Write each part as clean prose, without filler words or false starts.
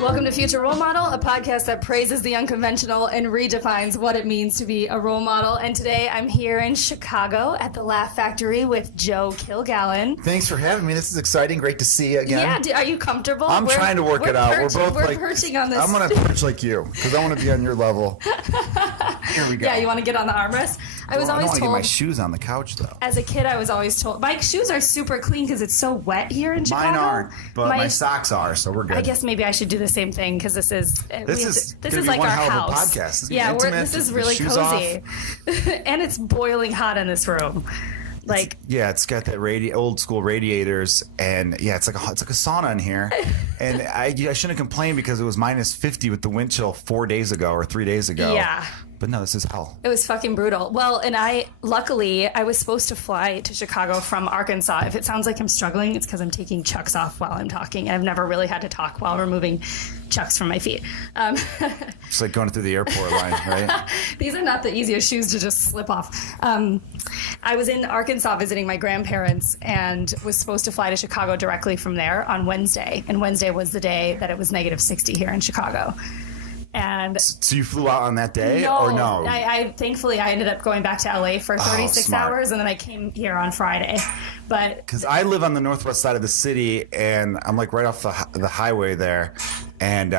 Welcome to Future Role Model, a podcast that praises the unconventional and redefines what it means to be a role model. And today I'm here in Chicago at the Laugh Factory with Joe Kilgallon. Thanks for having me. This is exciting. Great to see you again. Yeah, are you comfortable? I'm trying to work it out. We're both perching on this. I'm going to perch like you because I want to be on your level. Here we go. Yeah, you want to get on the armrest? I don't want to get my shoes on the couch, though. As a kid, I was always told, my shoes are super clean because it's so wet here in Chicago. Mine aren't, but my socks are, so we're good. I guess maybe I should do the same thing because this is like one our hell house. Of a podcast. This is really cozy. And it's boiling hot in this room. It's got that old school radiators, and yeah, it's like a sauna in here. And I shouldn't complain because it was minus 50 with the wind chill 4 days ago or 3 days ago. Yeah. But no, this is hell. It was fucking brutal. Well, and luckily, I was supposed to fly to Chicago from Arkansas. If it sounds like I'm struggling, it's because I'm taking chucks off while I'm talking. I've never really had to talk while removing chucks from my feet. It's like going through the airport line, right? These are not the easiest shoes to just slip off. I was in Arkansas visiting my grandparents and was supposed to fly to Chicago directly from there on Wednesday. And Wednesday was the day that it was negative 60 here in Chicago. And so you flew out on that day, or no? I thankfully I ended up going back to LA for 36 hours, and then I came here on Friday. But because I live on the northwest side of the city, and I'm like right off the highway there, and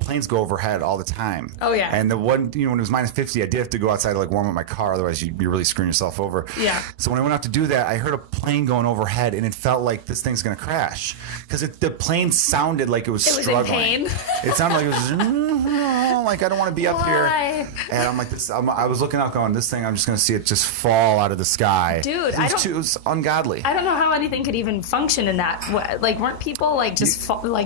planes go overhead all the time. Oh yeah. And the one when it was minus 50, I did have to go outside to like warm up my car, otherwise you'd be really screwing yourself over. Yeah. So when I went out to do that, I heard a plane going overhead, and it felt like this thing's gonna crash because the plane sounded like it was struggling. Was in pain. It sounded like it was. Like I don't want to be up here, and I'm like this. I was looking out, going, "This thing, I'm just going to see it just fall out of the sky." Dude, it was ungodly. I don't know how anything could even function in that. Like, weren't people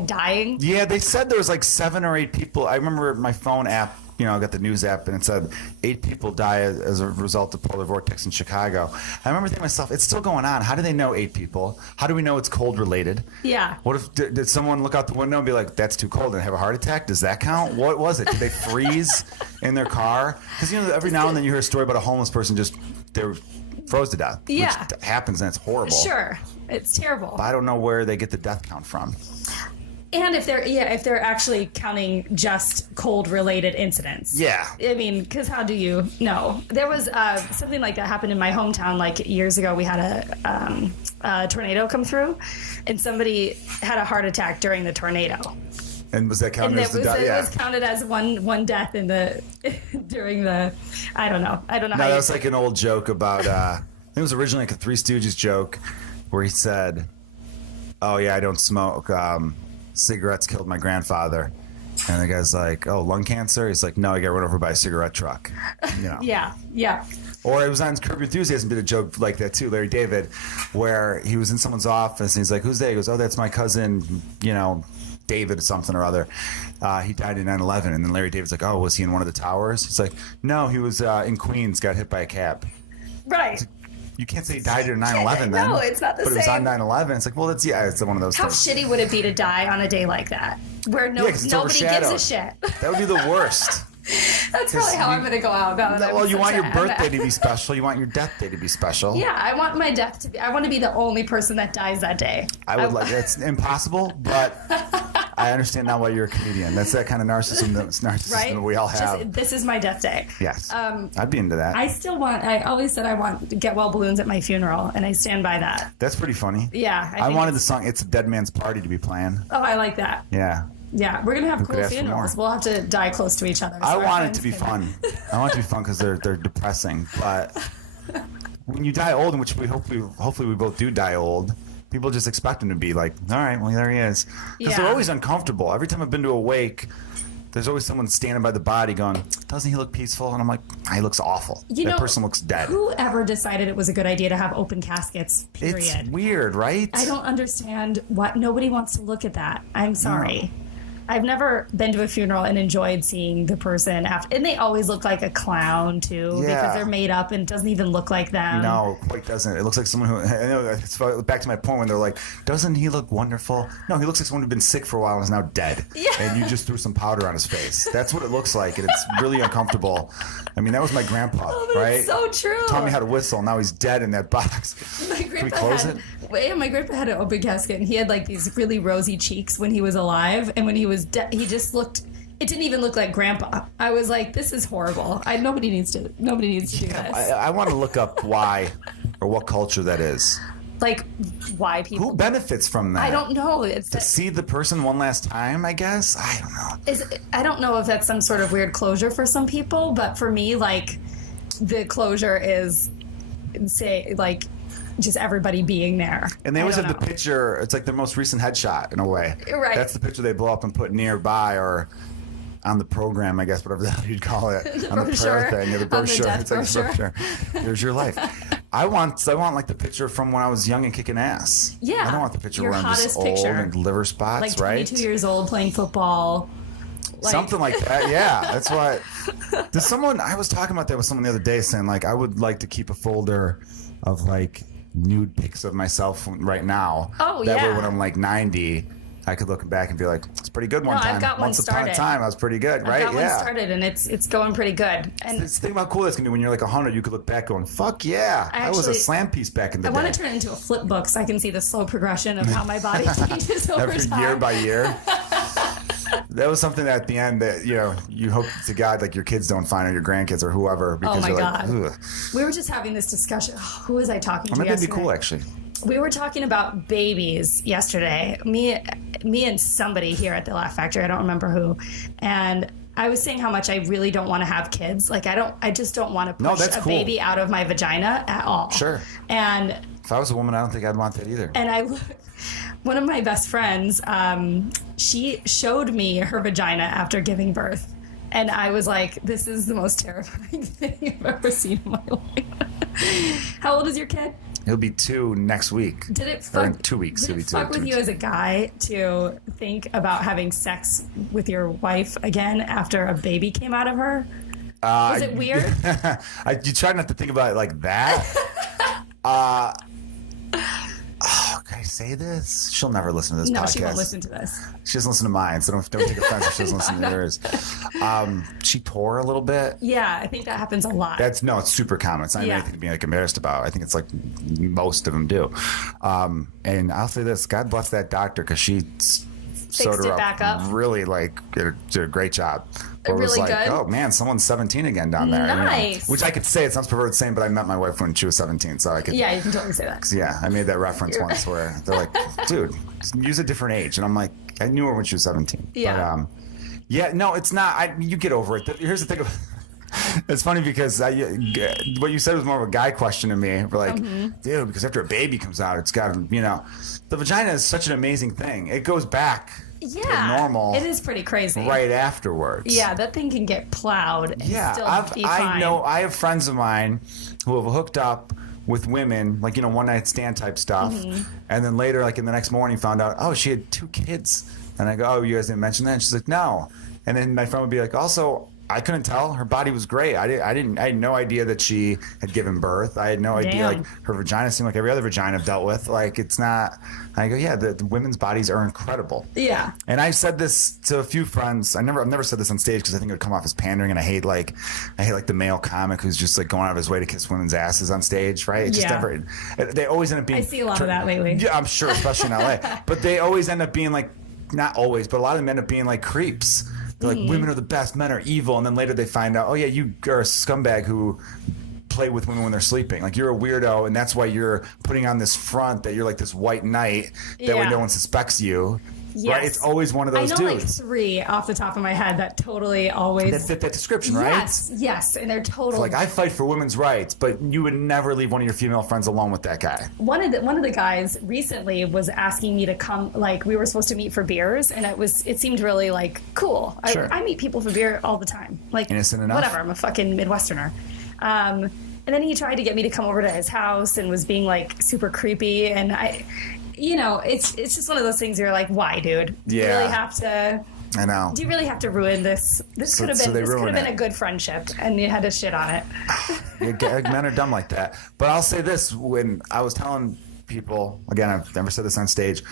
dying? Yeah, they said there was like 7 or 8 people. I remember my phone app. I got the news app, and it said 8 people die as a result of polar vortex in Chicago. I remember thinking to myself, it's still going on. How do they know 8 people? How do we know it's cold related? Yeah. What if did someone look out the window and be like, that's too cold and have a heart attack? Does that count? What was it? Did they freeze in their car? Because every now and then you hear a story about a homeless person they were froze to death. Yeah. Which happens, and it's horrible. Sure. It's terrible. But I don't know where they get the death count from. And if they're actually counting just cold-related incidents. Yeah. I mean, because how do you know? There was something like that happened in my hometown like years ago. We had a tornado come through, and somebody had a heart attack during the tornado. And was that counted as the death? It was counted as one death in the during the. I don't know. No, that was like an old joke about. I think it was originally like a Three Stooges joke, where he said, "Oh yeah, I don't smoke." Cigarettes killed my grandfather, and the guy's like, "Oh, lung cancer?" He's like, "No, I got run over by a cigarette truck." Yeah. Or it was on Curb Your Enthusiasm, did a joke like that too, Larry David, where he was in someone's office and he's like, "Who's that?" He goes, "Oh, that's my cousin, David or something or other. He died in 9/11." And then Larry David's like, "Oh, was he in one of the towers?" He's like, "No, he was in Queens, got hit by a cab." Right. You can't say he died in 9/11 then. No, it's not the same. But it was on 9/11. It's like, well, it's one of those How things. shitty would it be to die on a day like that? Where nobody gives a shit. That would be the worst. That's probably how I'm going to go out. You want your birthday to be special. You want your death day to be special. Yeah, I want my death to be. I want to be the only person that dies that day. It's impossible, but I understand now why you're a comedian. That's that kind of narcissism right? that we all have. This is my death day. Yes. I'd be into that. I always said I want get well balloons at my funeral, and I stand by that. That's pretty funny. Yeah. I wanted the song "It's a Dead Man's Party" to be playing. Oh, I like that. Yeah. Yeah, we're going to have cool funerals. We'll have to die close to each other. I want it to be fun. I want it to be fun because they're depressing. But when you die old, in which hopefully we both do die old, people just expect them to be like, all right, well, there he is. Because they're always uncomfortable. Every time I've been to a wake, there's always someone standing by the body going, doesn't he look peaceful? And I'm like, he looks awful. That person looks dead. Whoever decided it was a good idea to have open caskets, period? It's weird, right? I don't understand why nobody wants to look at that. I'm sorry. No. I've never been to a funeral and enjoyed seeing the person after. And they always look like a clown, too, because they're made up and doesn't even look like them. No, quite doesn't. It looks like someone who, I know, it's back to my point when they're like, doesn't he look wonderful? No, he looks like someone who's been sick for a while and is now dead. Yeah. And you just threw some powder on his face. That's what it looks like, and it's really uncomfortable. I mean, that was my grandpa, right? It's so true. Taught me how to whistle. Now he's dead in that box. Can we close it? Yeah, my grandpa had an open casket, and he had like these really rosy cheeks when he was alive, and when he was dead, he just looked. It didn't even look like grandpa. I was like, this is horrible. Nobody needs to do this. I want to look up why or what culture that is. Like, why people... Who benefits from that? I don't know. To see the person one last time, I guess? I don't know. I don't know if that's some sort of weird closure for some people, but for me, like, the closure is, say, like, just everybody being there. And they always have the picture. It's like their most recent headshot, in a way. Right. That's the picture they blow up and put nearby or... on the program, I guess, whatever the hell you'd call it. The on brochure. The prayer thing. Yeah, the brochure. On the death it's like brochure. Here's your life. I want like the picture from when I was young and kicking ass. Yeah. I don't want the picture Your where I'm just hottest old picture. and liver spots, like right? 22 years old playing football. Like, something like that, yeah. That's why. I was talking about that with someone the other day, saying like I would like to keep a folder of like nude pics of myself right now. Oh, that way yeah. when I'm like 90, I could look back and be like, it's pretty good one time. I've got one Once started. upon a time, I was pretty good, right? I've got one started, and it's going pretty good. And it's the thing about cool that's gonna be when you're like 100, you could look back going, fuck yeah, I was a slam piece back in the day. I want to turn it into a flip book so I can see the slow progression of how my body changes over time. Year by year. That was something that at the end that, you know, you hope to God like your kids don't find or your grandkids or whoever. Because oh my you're God. Like, ugh. We were just having this discussion. Oh, who was I talking to That'd yesterday? be cool, actually. We were talking about babies yesterday. Me and somebody here at the Laugh Factory. I don't remember who. And I was saying how much I really don't want to have kids. Like I just don't want to push a baby out of my vagina at all. Sure. And if I was a woman, I don't think I'd want that either. And one of my best friends, she showed me her vagina after giving birth. And I was like, this is the most terrifying thing I've ever seen in my life. How old is your kid? He'll be 2 next week. Did it or in fuck, 2 weeks? Did it fuck with you as a guy to think about having sex with your wife again after a baby came out of her? Was it weird? You try not to think about it like that. Can I say this? She'll never listen to this podcast. No, she won't listen to this. She doesn't listen to mine, so don't take offense if she doesn't listen to yours. She tore a little bit. Yeah, I think that happens a lot. It's super common. It's not anything to be like embarrassed about. I think it's like most of them do. And I'll say this: God bless that doctor because she sewed her up really did a great job. It was really like, good? oh man, someone's 17 again down there. Nice. You know? Which I could say it sounds perverted saying, but I met my wife when she was 17, so I could. Yeah, you can totally say that. Yeah, I made that reference once where they're like, dude, use a different age, and I'm like, I knew her when she was 17. Yeah. But, yeah, no, it's not. You get over it. Here's the thing. It's funny because what you said was more of a guy question to me. We're like, dude, because after a baby comes out, it's got to, the vagina is such an amazing thing. It goes back. Yeah, normal. It is pretty crazy. Right afterwards. Yeah, that thing can get plowed and still be fine. I have friends of mine who have hooked up with women, like, one night stand type stuff, and then later, like in the next morning, found out, oh, she had 2 kids, and I go, oh, you guys didn't mention that? And she's like, no, and then my friend would be like, also, I couldn't tell. Her body was great. I had no idea that she had given birth. I had no idea. Like her vagina seemed like every other vagina I've dealt with. Like it's not. I go, yeah. The women's bodies are incredible. Yeah. And I've said this to a few friends. I've never said this on stage because I think it would come off as pandering, and I hate the male comic who's just like going out of his way to kiss women's asses on stage. Right? It just never. They always end up being. I see a lot of that lately. Yeah, I'm sure, especially in LA. But they always end up being like, not always, but a lot of them end up being like creeps. They're like, women are the best, men are evil. And then later they find out, oh, yeah, you are a scumbag who play with women when they're sleeping. Like, you're a weirdo, and that's why you're putting on this front that you're like this white knight. That way no one suspects you. Yes. Right? It's always one of those dudes. I know like 3 off the top of my head that totally always... That fit that description, right? Yes. And they're totally... It's like, I fight for women's rights, but you would never leave one of your female friends alone with that guy. One of the guys recently was asking me to come, like, we were supposed to meet for beers, and it seemed really, like, cool. Sure. I meet people for beer all the time. Like, innocent enough? Whatever, I'm a fucking Midwesterner. And then he tried to get me to come over to his house and was being, like, super creepy, and it's just one of those things where you're like, why, dude? Yeah. You really have to... I know. Do you really have to ruin this? This could have been a good friendship, and you had to shit on it. Men are dumb like that. But I'll say this: when I was telling people, again, I've never said this on stage.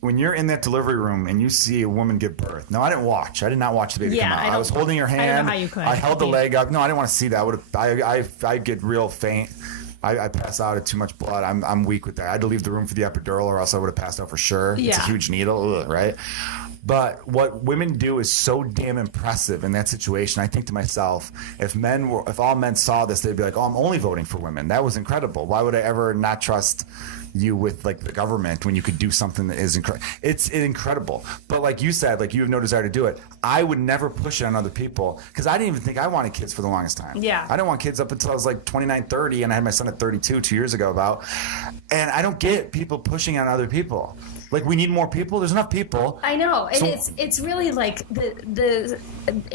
When you're in that delivery room and you see a woman give birth, no, I did not watch the baby come out. I was holding her hand. I don't know how you could. I held the leg up. No, I didn't want to see that. I get real faint. I pass out at too much blood. I'm weak with that. I had to leave the room for the epidural, or else I would have passed out for sure. Yeah. It's a huge needle, right? But what women do is so damn impressive in that situation. I think to myself, if all men saw this, they'd be like, "Oh, I'm only voting for women. That was incredible. Why would I ever not trust you with like the government when you could do something that is incredible?" It's incredible. But like you said, like you have no desire to do it. I would never push it on other people because I didn't even think I wanted kids for the longest time. Yeah. I didn't want kids up until I was like 29, 30, and I had my son at 32 2 years ago and I don't get people pushing on other people. Like, we need more people. There's enough people. I know, and it's really like it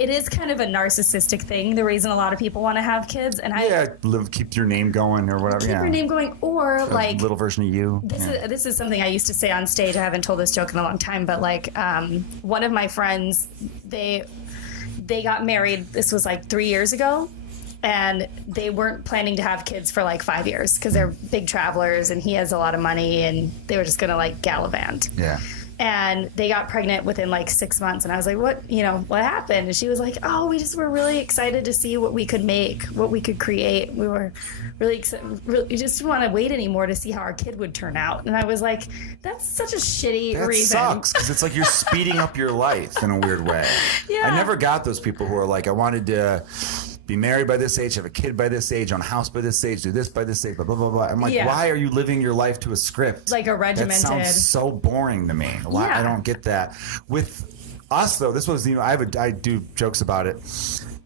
is kind of a narcissistic thing. The reason a lot of people want to have kids, and keep your name going or whatever. Keep your name going, or a like little version of you. This is something I used to say on stage. I haven't told this joke in a long time, but like one of my friends, they got married. This was like 3 years ago. And they weren't planning to have kids for like 5 years because they're big travelers and he has a lot of money and they were just going to like gallivant. Yeah. And they got pregnant within like 6 months. And I was like, what happened? And she was like, oh, we just were really excited to see what we could make, what we could create. We were really excited. We just didn't want to wait anymore to see how our kid would turn out. And I was like, that's such a shitty reason. That sucks because it's like you're speeding up your life in a weird way. Yeah. I never got those people who are like, I wanted to be married by this age, have a kid by this age, own a house by this age, do this by this age, blah, blah, blah, blah. I'm like, why are you living your life to a script? Like a regimented. That sounds so boring to me. Why? I don't get that. With us, though, this was, I do jokes about it.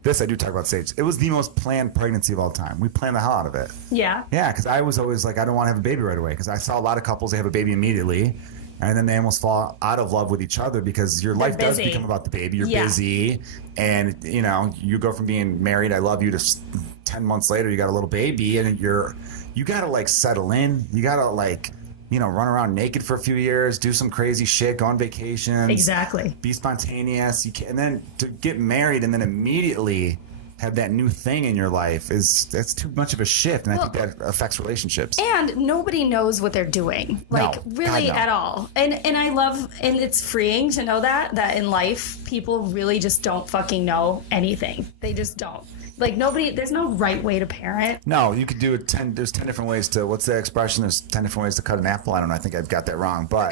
This I do talk about stage. It was the most planned pregnancy of all time. We planned the hell out of it. Yeah. Yeah, because I was always like, I don't want to have a baby right away. Because I saw a lot of couples, they have a baby immediately. And then they almost fall out of love with each other because your life does become about the baby. You're busy. And, you go from being married, I love you, to 10 months later, you got a little baby. And you got to, like, settle in. You got to, like, run around naked for a few years, do some crazy shit, go on vacations. Exactly. Be spontaneous. And then to get married and then immediately have that new thing in your life that's too much of a shift, and I think that affects relationships. And nobody knows what they're doing, at all. And I love, and it's freeing to know that in life people really just don't fucking know anything. They just don't. Like, there's no right way to parent. No, you could do it there's 10 different ways to, what's the expression? There's 10 different ways to cut an apple. I don't know. I think I've got that wrong. But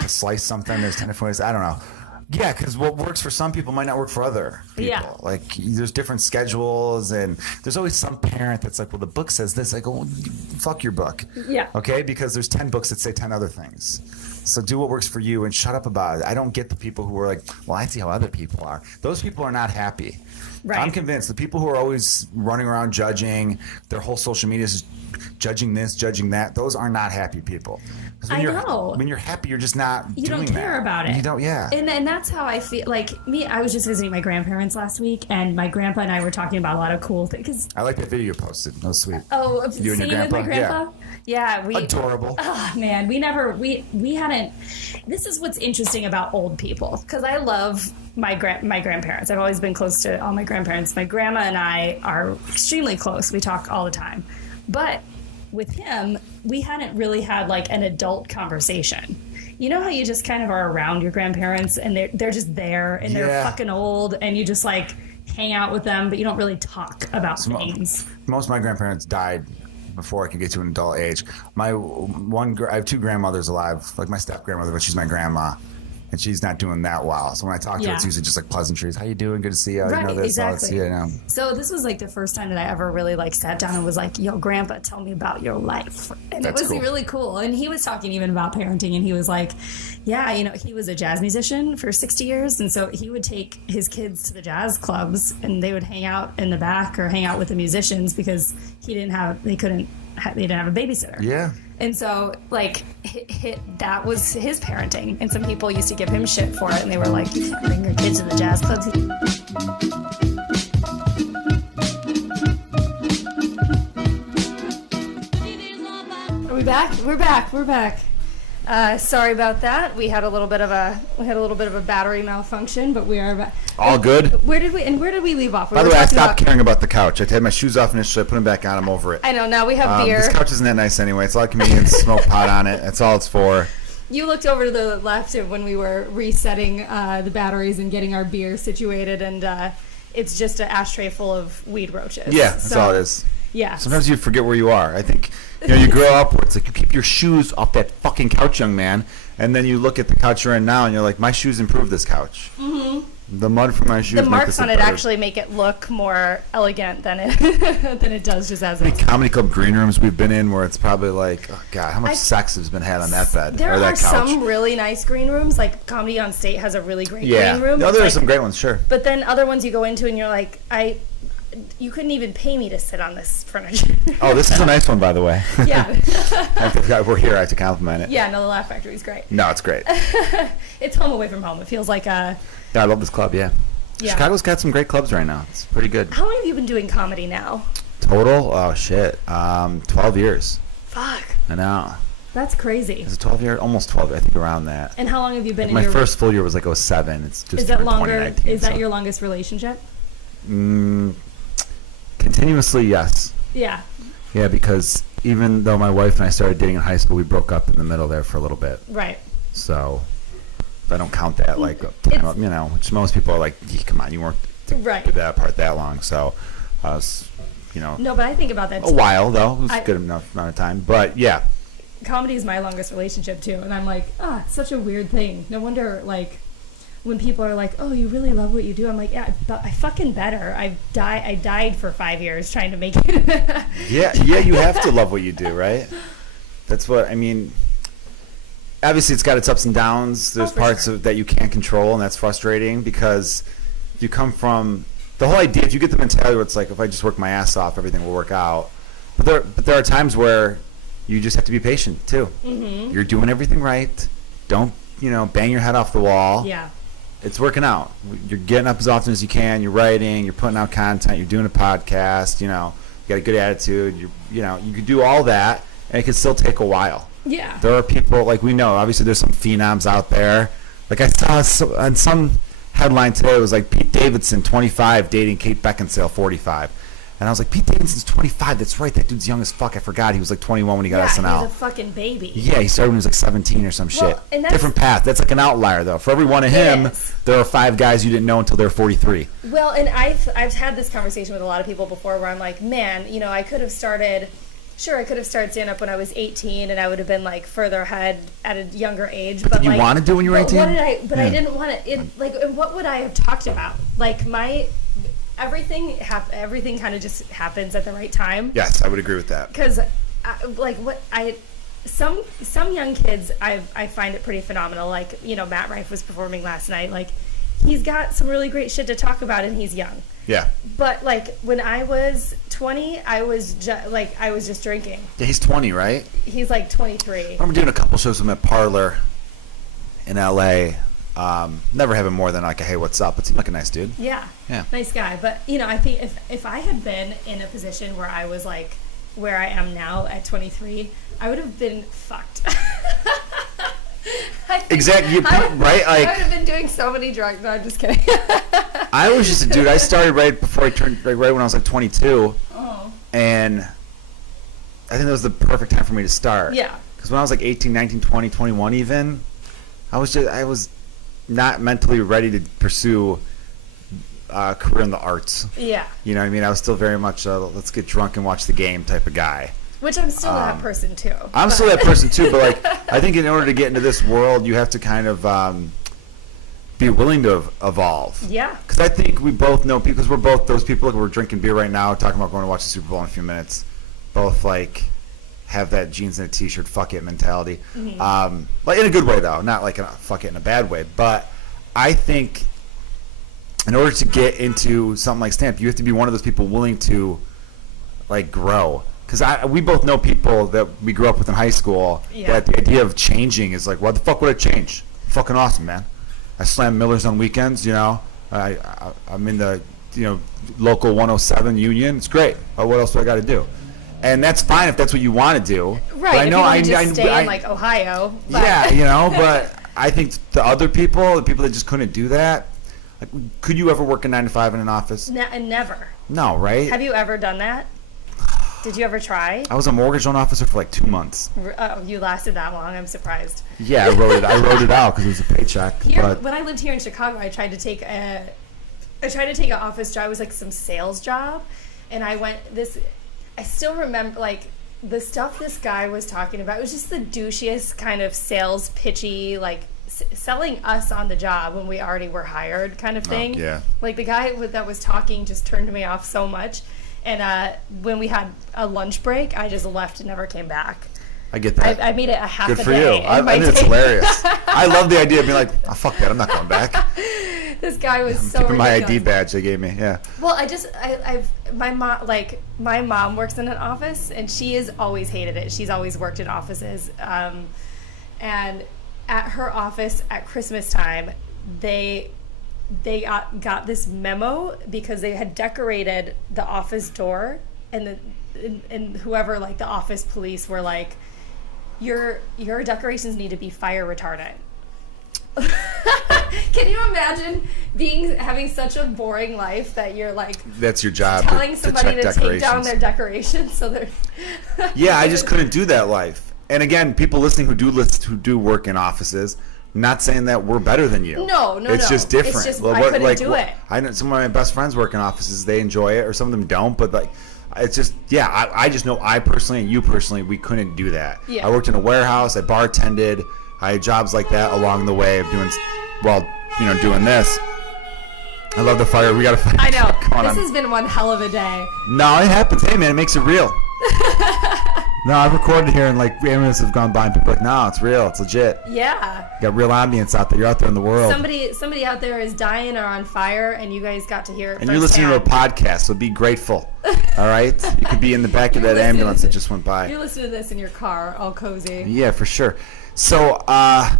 to slice something, there's 10 different ways. I don't know. Yeah, because what works for some people might not work for other people. Yeah. Like, there's different schedules, and there's always some parent that's like, well, the book says this. I go, well, fuck your book. Yeah. Okay? Because there's 10 books that say 10 other things. So do what works for you and shut up about it. I don't get the people who are like, well, I see how other people are. Those people are not happy. Right. I'm convinced the people who are always running around judging, their whole social media is judging this, judging that. Those are not happy people. I know. When you're happy, you're just not doing that. You don't care about it. You don't, yeah. And that's how I feel. Like, I was just visiting my grandparents last week, and my grandpa and I were talking about a lot of cool things. I like that video you posted. That was sweet. Oh, you and your grandpa? With my grandpa? Yeah. Adorable. Oh, man. We hadn't. This is what's interesting about old people, because I love my grandparents. I've always been close to all my grandparents. My grandma and I are extremely close. We talk all the time. But with him, we hadn't really had like an adult conversation. You know how you just kind of are around your grandparents and they're just there and they're fucking old and you just like hang out with them, but you don't really talk about things. Most of my grandparents died before I could get to an adult age. I have two grandmothers alive, like my step grandmother, but she's my grandma. And she's not doing that well. So when I talk to her, it's usually just like pleasantries. How you doing? Good to see you. Right, exactly. So this was like the first time that I ever really like sat down and was like, yo, Grandpa, tell me about your life. And it was really cool. And he was talking even about parenting. And he was like, yeah, he was a jazz musician for 60 years. And so he would take his kids to the jazz clubs and they would hang out in the back or hang out with the musicians because they didn't have a babysitter. Yeah. And so, like, that was his parenting. And some people used to give him shit for it. And they were like, you can't bring your kids to the jazz clubs. Are we back? We're back. Sorry about that. We had a little bit of a battery malfunction, but we are back. All good. Where did we leave off? By the way, I stopped caring about the couch. I had my shoes off initially. I put them back on. I'm over it. I know. Now we have beer. This couch isn't that nice anyway. It's a lot of convenience. Smoke pot on it. That's all it's for. You looked over to the left when we were resetting the batteries and getting our beer situated, and it's just an ashtray full of weed roaches. Yeah, that's all it is. Yeah. Sometimes you forget where you are. I think you grow up where it's like you keep your shoes off that fucking couch, young man, and then you look at the couch you're in now and you're like, my shoes improved this couch. Mm-hmm. The mud from my shoes. The marks on it actually make it look more elegant than it does just as. How many comedy club green rooms we've been in where it's probably like, oh god, how much sex has been had on that bed or that couch? There are some really nice green rooms. Like Comedy on State has a really great green room. No, there are some great ones, sure. But then other ones you go into and you're like, you couldn't even pay me to sit on this furniture. Oh, this is a nice one, by the way. Yeah. We're here. I have to compliment it. Yeah, no, the Laugh Factory is great. No, it's great. It's home away from home. It feels like a... Yeah, I love this club, yeah. Chicago's got some great clubs right now. It's pretty good. How long have you been doing comedy now? Total? Oh, shit. 12 years. Fuck. I know. That's crazy. Is it 12 years? Almost 12, I think, around that. And how long have you been my first full year was like 07. It's just Is that longer? Is that your longest relationship? Continuously, yes. Yeah. Yeah, because even though my wife and I started dating in high school, we broke up in the middle there for a little bit. Right. So I don't count that like time, which most people are like, come on, you weren't right. did that part that long. So I was, No, but I think about that a while though. It was a good enough amount of time. But yeah. Comedy is my longest relationship too, and I'm like, it's such a weird thing. No wonder like when people are like, oh, you really love what you do, I'm like, yeah, I fucking better. I died for 5 years trying to make it. yeah, you have to love what you do, right? That's what I mean. Obviously, it's got its ups and downs. There's parts of that you can't control, and that's frustrating because you come from the whole idea. If you get the mentality where it's like, if I just work my ass off, everything will work out. But there are times where you just have to be patient too. Mm-hmm. You're doing everything right. Don't bang your head off the wall. Yeah. It's working out. You're getting up as often as you can. You're writing. You're putting out content. You're doing a podcast. You got a good attitude. You can do all that, and it can still take a while. Yeah. There are people like we know. Obviously, there's some phenoms out there. Like I saw on some headline today, it was like Pete Davidson, 25, dating Kate Beckinsale, 45. And I was like, Pete Davidson's 25. That's right. That dude's young as fuck. I forgot he was like 21 when he got SNL. Yeah, he's a fucking baby. Yeah, he started when he was like 17 or some shit. Different path. That's like an outlier, though. For every one of him, there are 5 guys you didn't know until they're 43. Well, and I've had this conversation with a lot of people before where I'm like, man, I could have started stand-up when I was 18 and I would have been like further ahead at a younger age. But did you want to do when you were 18? I didn't want to. What would I have talked about? Like everything kind of just happens at the right time. Yes, I would agree with that. Because, some young kids, I find it pretty phenomenal. Like, Matt Rife was performing last night. Like, he's got some really great shit to talk about, and he's young. Yeah. But like when I was 20, I was just drinking. Yeah, he's 20, right? He's like 23. I remember doing a couple shows with him at Parlor in LA. Never having more than like a hey, what's up? But seemed like a nice dude. Yeah. Nice guy. But I think if I had been in a position where I was like where I am now at 23, I would have been fucked. Exactly, right? I would have been doing so many drugs. No, I'm just kidding. I was just a dude. I started right before I turned, right when I was like 22. Oh. And I think that was the perfect time for me to start. Yeah. Because when I was like 18, 19, 20, 21 even, I was not mentally ready to pursue a career in the arts. Yeah. You know what I mean? I was still very much let's get drunk and watch the game type of guy. Which I'm still that person too. I'm still that person too, but like I think in order to get into this world, you have to kind of be willing to evolve. Yeah. Because I think we both know, because we're both those people. Like we're drinking beer right now, talking about going to watch the Super Bowl in a few minutes. Both like have that jeans and a t-shirt, fuck it mentality. Mm-hmm. Like in a good way though, not like fuck it in a bad way. But I think in order to get into something like stand-up, you have to be one of those people willing to like grow. Because we both know people that we grew up with in high school that the idea of changing is like, why the fuck would I change? Fucking awesome, man. I slam Millers on weekends, I'm in the local 107 union. It's great. What else do I got to do? And that's fine if that's what you want to do. Right. But I if know you want to just stay in like Ohio. But. Yeah, but I think the other people, the people that just couldn't do that, like, could you ever work a 9 to 5 in an office? Never. No, right? Have you ever done that? Did you ever try? I was a mortgage loan officer for like 2 months. Oh, you lasted that long. I'm surprised. Yeah, I wrote it out because it was a paycheck. When I lived here in Chicago, I tried to take an office job. It was like some sales job, and I still remember like the stuff this guy was talking about. It was just the douchiest kind of sales pitchy, like selling us on the job when we already were hired kind of thing. Oh, yeah. Like the guy that was talking just turned me off so much. And when we had a lunch break, I just left and never came back. I get that. I made it a half Good a for day. you. I think it's hilarious. I love the idea of being like, oh, fuck that, I'm not going back. This guy was so keeping my ridiculous. ID badge they gave me. Yeah. Well, my mom works in an office, and she has always hated it. She's always worked in offices, and at her office at Christmas time, they got this memo because they had decorated the office door, and whoever, like the office police, were like, your decorations need to be fire retardant. Can you imagine having such a boring life that you're like, that's your job, telling somebody to take down decorations. their decorations so they're Yeah, I just couldn't do that life. And again, people listening who do work in offices, not saying that we're better than you. No, it's just different. It's just, I couldn't do it. I know some of my best friends work in offices. They enjoy it, or some of them don't. But like, it's just, I just know I personally and you personally, we couldn't do that. Yeah. I worked in a warehouse. I bartended. I had jobs like that along the way of doing this. I love the fire. We got to fight. I know. Come on, this has been one hell of a day. No, it happens. Hey, man, it makes it real. No, I've recorded here and like ambulances have gone by and people are like, no, it's real. It's legit. Yeah. You got real ambience out there. You're out there in the world. Somebody out there is dying or on fire, and you guys got to hear it and you're listening to a podcast, so be grateful. All right? You could be in the back of that ambulance that just went by. You're listening to this in your car, all cozy. Yeah, for sure. So, I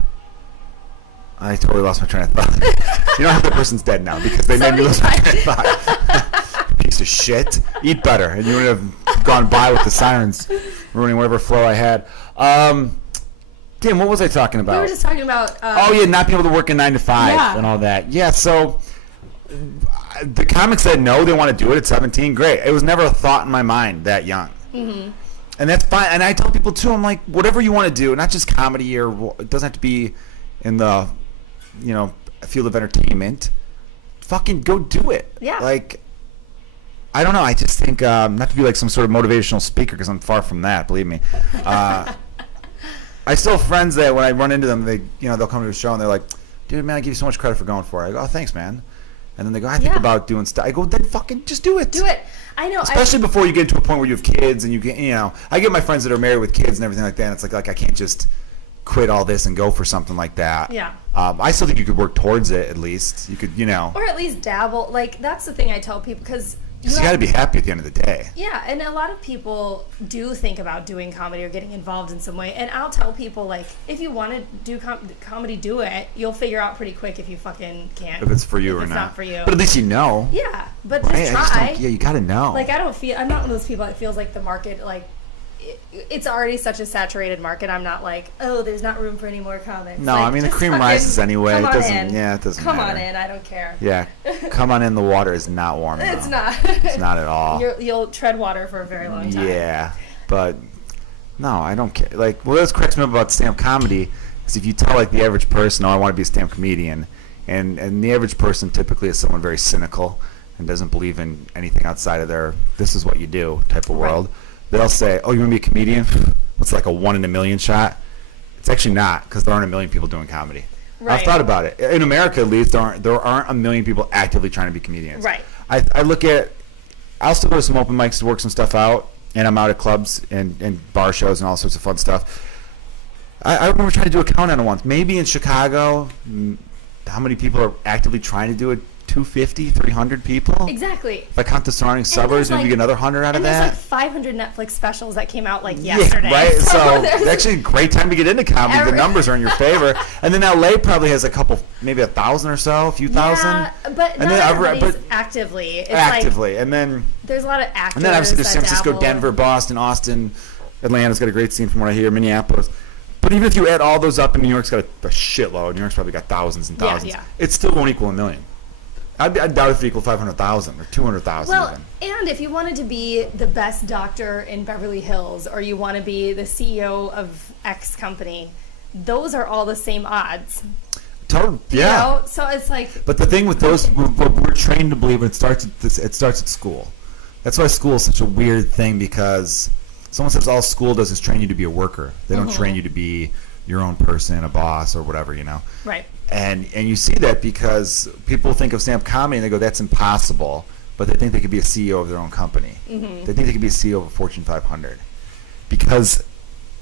totally lost my train of thought. You know how the person's dead now because they made me lose my train of thought. Piece of shit. Eat better, and you wouldn't have gone by with the sirens ruining whatever flow I had. Tim, what was I talking about? We were just talking about. Not being able to work a 9 to 5 and all that. Yeah, so the comics said no, they want to do it at 17. Great. It was never a thought in my mind that young. Mm-hmm. And that's fine. And I tell people too, I'm like, whatever you want to do, not just comedy or it doesn't have to be in the, field of entertainment. Fucking go do it. Yeah. Like, I don't know. I just think not to be like some sort of motivational speaker because I'm far from that. Believe me. I still have friends that when I run into them, they'll come to a show and they're like, "Dude, man, I give you so much credit for going for it." I go, "Oh, thanks, man." And then they go, "I think about doing stuff." I go, "Then fucking just do it." Do it. I know. Especially before you get to a point where you have kids and you get, I get my friends that are married with kids and everything like that. And it's like I can't just quit all this and go for something like that. Yeah. I still think you could work towards it at least. You could, or at least dabble. Like that's the thing I tell people because. You got to be happy at the end of the day. Yeah, and a lot of people do think about doing comedy or getting involved in some way. And I'll tell people, like, if you want to do comedy, do it. You'll figure out pretty quick if you fucking can't. If it's for you or not. It's not for you. But at least you know. Yeah, but just try. You got to know. Like, I'm not one of those people that feels like the market, like, it's already such a saturated market. I'm not like, oh, there's not room for any more comics. No, like, I mean the cream rises anyway. Come it on doesn't. in. Yeah, it doesn't. Come matter. on in. I don't care. Yeah, come on in. The water is not warm. It's though. not. It's not at all. You'll tread water for a very long time. Yeah, but no, I don't care. Like, what else cracks me up about stand-up comedy is if you tell like the average person, "Oh, I want to be a stand-up comedian," and the average person typically is someone very cynical and doesn't believe in anything outside of their "this is what you do" type of world. Right. They'll say, "Oh, you want to be a comedian?" What's like a 1 in a million shot? It's actually not because there aren't a million people doing comedy. Right. I've thought about it. In America, at least, there aren't a million people actively trying to be comedians. Right. I'll still go to some open mics to work some stuff out, and I'm out at clubs and bar shows and all sorts of fun stuff. I remember trying to do a countdown once. Maybe in Chicago, how many people are actively trying to do it? 2 250, 300 people. Exactly. If I count the surrounding suburbs, maybe get another 100 out of that. And there's like 500 Netflix specials that came out like yesterday. Yeah, right. So it's actually a great time to get into comedy. The numbers are in your favor. And then LA probably has a couple, maybe 1,000 or so, a few thousand. Yeah, but and not everybody's actively. It's actively. Like, and then there's a lot of actors. And then obviously there's San Francisco, dabble. Denver, Boston, Austin, Atlanta's got a great scene from what I hear, Minneapolis. But even if you add all those up, and New York's got a shitload. New York's probably got thousands and thousands. Yeah. It still won't equal 1 million. I doubt if it equal 500,000 or 200,000 Well, even. and if you wanted to be the best doctor in Beverly Hills, or you want to be the CEO of X company, those are all the same odds. Yeah. You know? So it's like. But the thing with those, we're trained to believe it starts at school. That's why school is such a weird thing, because someone says all school does is train you to be a worker. They don't train you to be your own person, a boss, or whatever, you know. Right. And you see that because people think of stand-up comedy and they go, that's impossible. But they think they could be a CEO of their own company. They think they could be a CEO of a Fortune 500. Because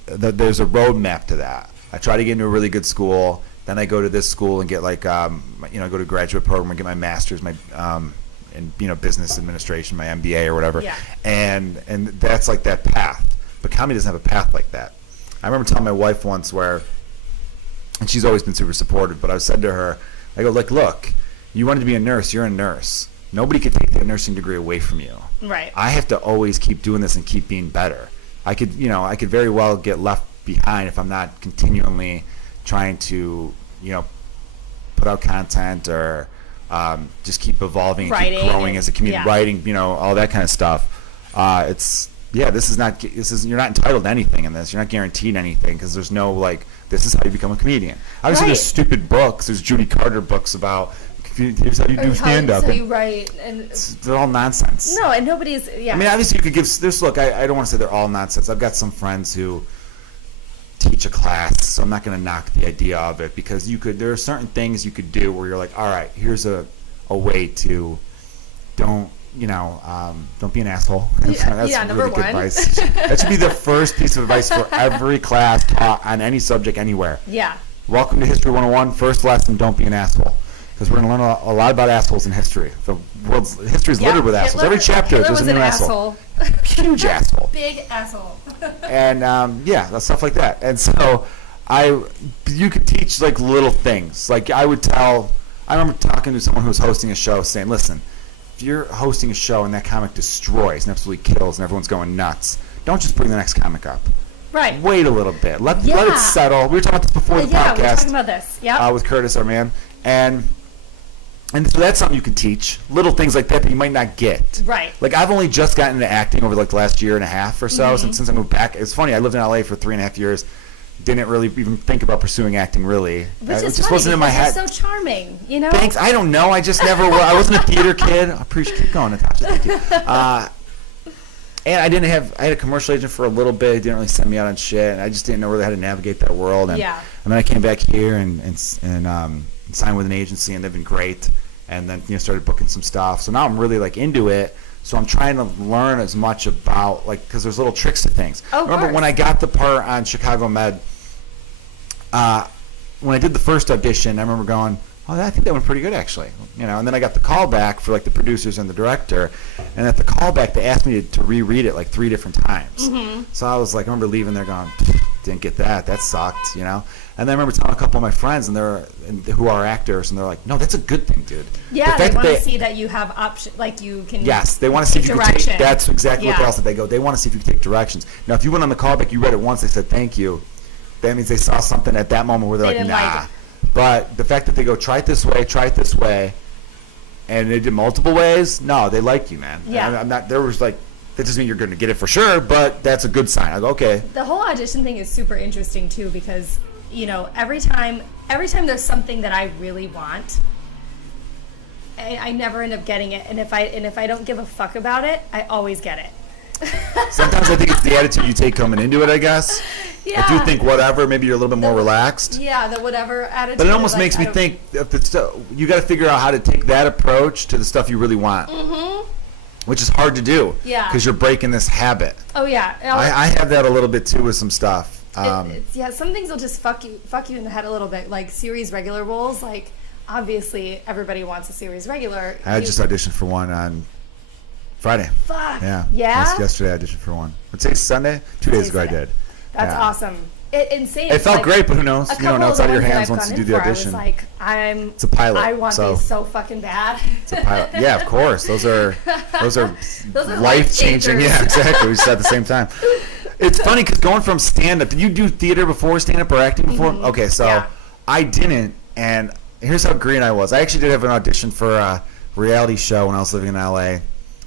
there's a roadmap to that. I try to get into a really good school. Then I go to this school and get like, go to a graduate program and get my master's, in business administration, my MBA or whatever. Yeah. And that's like that path. But comedy doesn't have a path like that. I remember telling my wife once and she's always been super supportive, but I said to her, I go, like, look, you wanted to be a nurse, you're a nurse. Nobody could take that nursing degree away from you. Right. I have to always keep doing this and keep being better. I could very well get left behind if I'm not continually trying to, put out content or just keep evolving and keep growing as a comedian, writing, all that kind of stuff. You're not entitled to anything in this. You're not guaranteed anything, because there's no this is how you become a comedian. Obviously, there's stupid books. There's Judy Carter books about here's how you do stand up. How you write, and they're all nonsense. No, and nobody's. Yeah. I mean, obviously, you could give this. Look, I don't want to say they're all nonsense. I've got some friends who teach a class, so I'm not going to knock the idea of it, because there are certain things you could do where you're like, all right, here's a way to don't be an asshole. That's number really good one. advice. That should be the first piece of advice for every class taught on any subject anywhere. Yeah. Welcome to History 101. First lesson, don't be an asshole. Because we're going to learn a lot about assholes in history. The world's history is littered with assholes. Every chapter there's a new asshole. Huge asshole. Big asshole. And stuff like that. And so you could teach little things. I remember talking to someone who was hosting a show saying, listen, if you're hosting a show and that comic destroys and absolutely kills and everyone's going nuts, don't just bring the next comic up. Right. Wait a little bit. Let it settle. We were talking about this before the podcast. Yeah, we were talking about this. Yeah. With Curtis, our man. And so that's something you can teach. Little things like that you might not get. Right. I've only just gotten into acting over the last year and a half or so since I moved back. It's funny. I lived in LA for 3.5 years. Didn't really even think about pursuing acting, really. Which it is just funny, wasn't in my head. You're so charming, Thanks. I don't know. I just never were. I wasn't a theater kid. I appreciate. Keep going, Natasha. Thank you. And I had a commercial agent for a little bit. He didn't really send me out on shit, and I just didn't know really how to navigate that world. And, and then I came back here and signed with an agency, and they've been great. And then started booking some stuff. So now I'm really into it. So I'm trying to learn as much about because there's little tricks to things. Remember when I got the part on Chicago Med? When I did the first audition, I remember going, oh, I think that went pretty good, actually. And then I got the call back for the producers and the director, and at the callback they asked me to reread it 3 different times. So I was I remember leaving there going, didn't get that sucked, And then I remember telling a couple of my friends, who are actors, and they're like, no, that's a good thing, dude. Yeah, they want to see that you have options, you can. Yes, they want to see if you can take. That's exactly what they also. They go, they want to see if you can take directions. Now, if you went on the callback, you read it once, they said thank you. That means they saw something at that moment where they're like, nah. But the fact that they go, try it this way, and they did multiple ways, no, they like you, man. Yeah. I'm not. There was that doesn't mean you're going to get it for sure, but that's a good sign. I go, okay. The whole audition thing is super interesting too, because every time there's something that I really want, I never end up getting it, and if I don't give a fuck about it, I always get it. Sometimes I think it's the attitude you take coming into it, I guess. Yeah. I do think whatever, maybe you're a little bit more relaxed. Yeah, the whatever attitude. But it almost makes me think if you got to figure out how to take that approach to the stuff you really want. Which is hard to do. Yeah. Because you're breaking this habit. Oh yeah. I have that a little bit too with some stuff. Some things will just fuck you in the head a little bit, like series regular roles. obviously everybody wants a series regular. I just auditioned for one on Friday. Fuck. Yeah. Yeah? Yesterday I auditioned for one. Today's Sunday? 2 days ago I did. That's Yeah. awesome. Insane. It felt great, but who knows? You don't know. It's out of your hands once you do the audition. I was like, it's a pilot. I want these so fucking bad. It's a pilot. Yeah, of course. Those are Those are life-changing. Yeah, exactly. We said at the same time. It's funny because going from stand-up, did you do theater before stand-up or acting before? Mm-hmm. Okay, so Yeah. I didn't, and here's how green I was. I actually did have an audition for a reality show when I was living in LA. I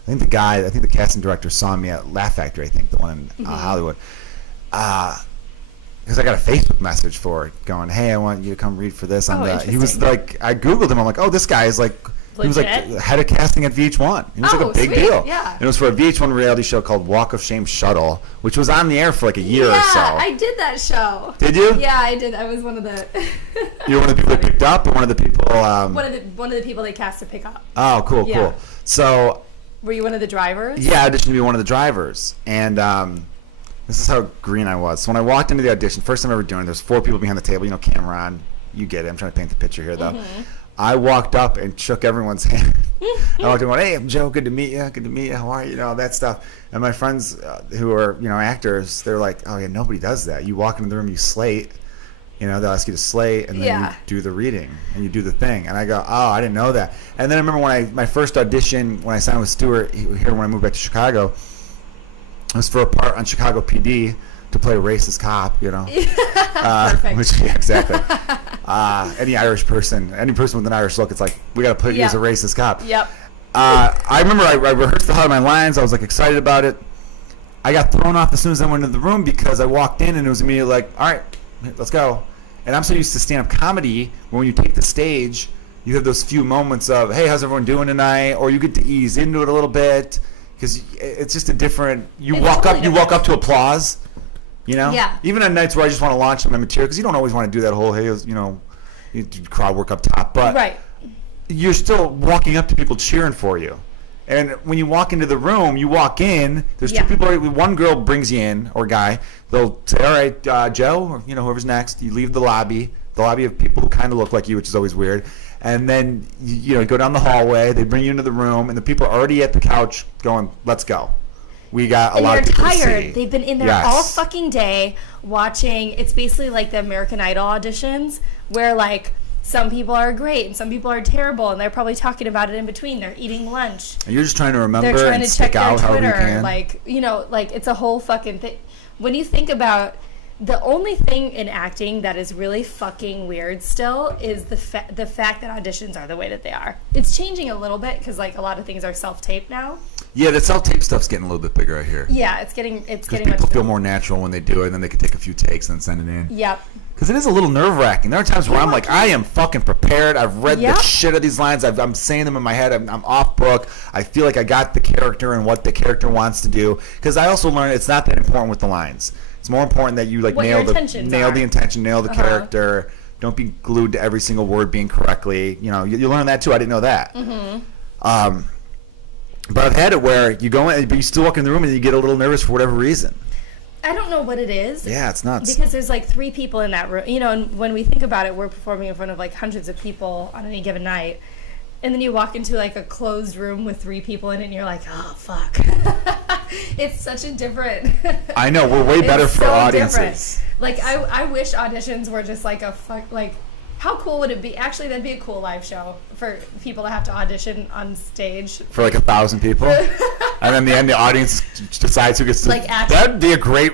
think the casting director saw me at Laugh Factory, I think, the one in Hollywood. Because I got a Facebook message for it going, hey, I want you to come read for this. He was like, I Googled him. I'm like, oh, this guy is like, he was like head of casting at VH1. He was like a big deal. Yeah. And it was for a VH1 reality show called Walk of Shame Shuttle, which was on the air for like a year or so. Yeah, I did that show. Did you? Yeah, I did. I was one of the. You were one of the people they picked up, or one of the people? One of the people they cast to pick up. Oh, cool. So. Were you one of the drivers? Yeah, I auditioned to be one of the drivers, and this is how green I was. So when I walked into the audition, first time ever doing it, there's 4 people behind the table, camera on. You get it. I'm trying to paint the picture here, though. Mm-hmm. I walked up and shook everyone's hand. I walked in and went, hey, I'm Joe. Good to meet you. Good to meet you. How are you? All that stuff. And my friends who are, actors, they're like, oh, yeah, nobody does that. You walk into the room, you slate. They'll ask you to slate, and then you do the reading, and you do the thing. And I go, oh, I didn't know that. And then I remember when my first audition, when I signed with Stewart here when I moved back to Chicago, it was for a part on Chicago PD to play a racist cop, Perfect. Exactly. Any Irish person, any person with an Irish look, it's like, we got to put you as a racist cop. Yep. I remember I rehearsed the hell of my lines. I was like excited about it. I got thrown off as soon as I went into the room because I walked in and it was immediately like, all right, let's go. And I'm so used to stand-up comedy, when you take the stage, you have those few moments of, hey, how's everyone doing tonight? Or you get to ease into it a little bit because it's just a different. You walk up to applause, Yeah. Even on nights where I just want to launch my material, because you don't always want to do that whole, hey, you do crowd work up top, but you're still walking up to people cheering for you. And when you walk into the room, you walk in, there's 2 people, one girl brings you in, or guy, they'll say, all right, Joe, or whoever's next, you leave the lobby of people who kind of look like you, which is always weird, and then, you go down the hallway, they bring you into the room, and the people are already at the couch going, let's go. We got a lot of people to see. They're tired. They've been in there all fucking day watching, it's basically like the American Idol auditions, where like, some people are great and some people are terrible, and they're probably talking about it in between. They're eating lunch. And you're just trying to remember They're trying and to check stick out their however you Twitter. can. Like it's a whole fucking thing. When you think about the only thing in acting that is really fucking weird still is the fact that auditions are the way that they are. It's changing a little bit because like a lot of things are self-taped now. Yeah, the self-tape stuff's getting a little bit bigger, I hear. Yeah, it's getting because people feel more natural when they do it, and then they can take a few takes and then send it in. Yep. Because it is a little nerve-wracking. There are times where I'm like, I am fucking prepared. I've read the shit of these lines. I'm saying them in my head. I'm off book. I feel like I got the character and what the character wants to do. Because I also learned it's not that important with the lines. It's more important that you like nail the intention, nail the character. Don't be glued to every single word being correctly. You learn that too. I didn't know that. Mm-hmm. But I've had it where you go in, but you still walk in the room and you get a little nervous for whatever reason. I don't know what it is. Yeah, it's nuts. Because there's like 3 people in that room. And when we think about it, we're performing in front of like hundreds of people on any given night. And then you walk into like a closed room with 3 people in it and you're like, oh, fuck. It's such a different... I know, we're way better for audiences. Different. Like, I wish auditions were just like a fuck... Like, how cool would it be? Actually, that'd be a cool live show for people to have to audition on stage. For like 1,000 people? And then in the end, the audience decides who gets to... That'd be a great,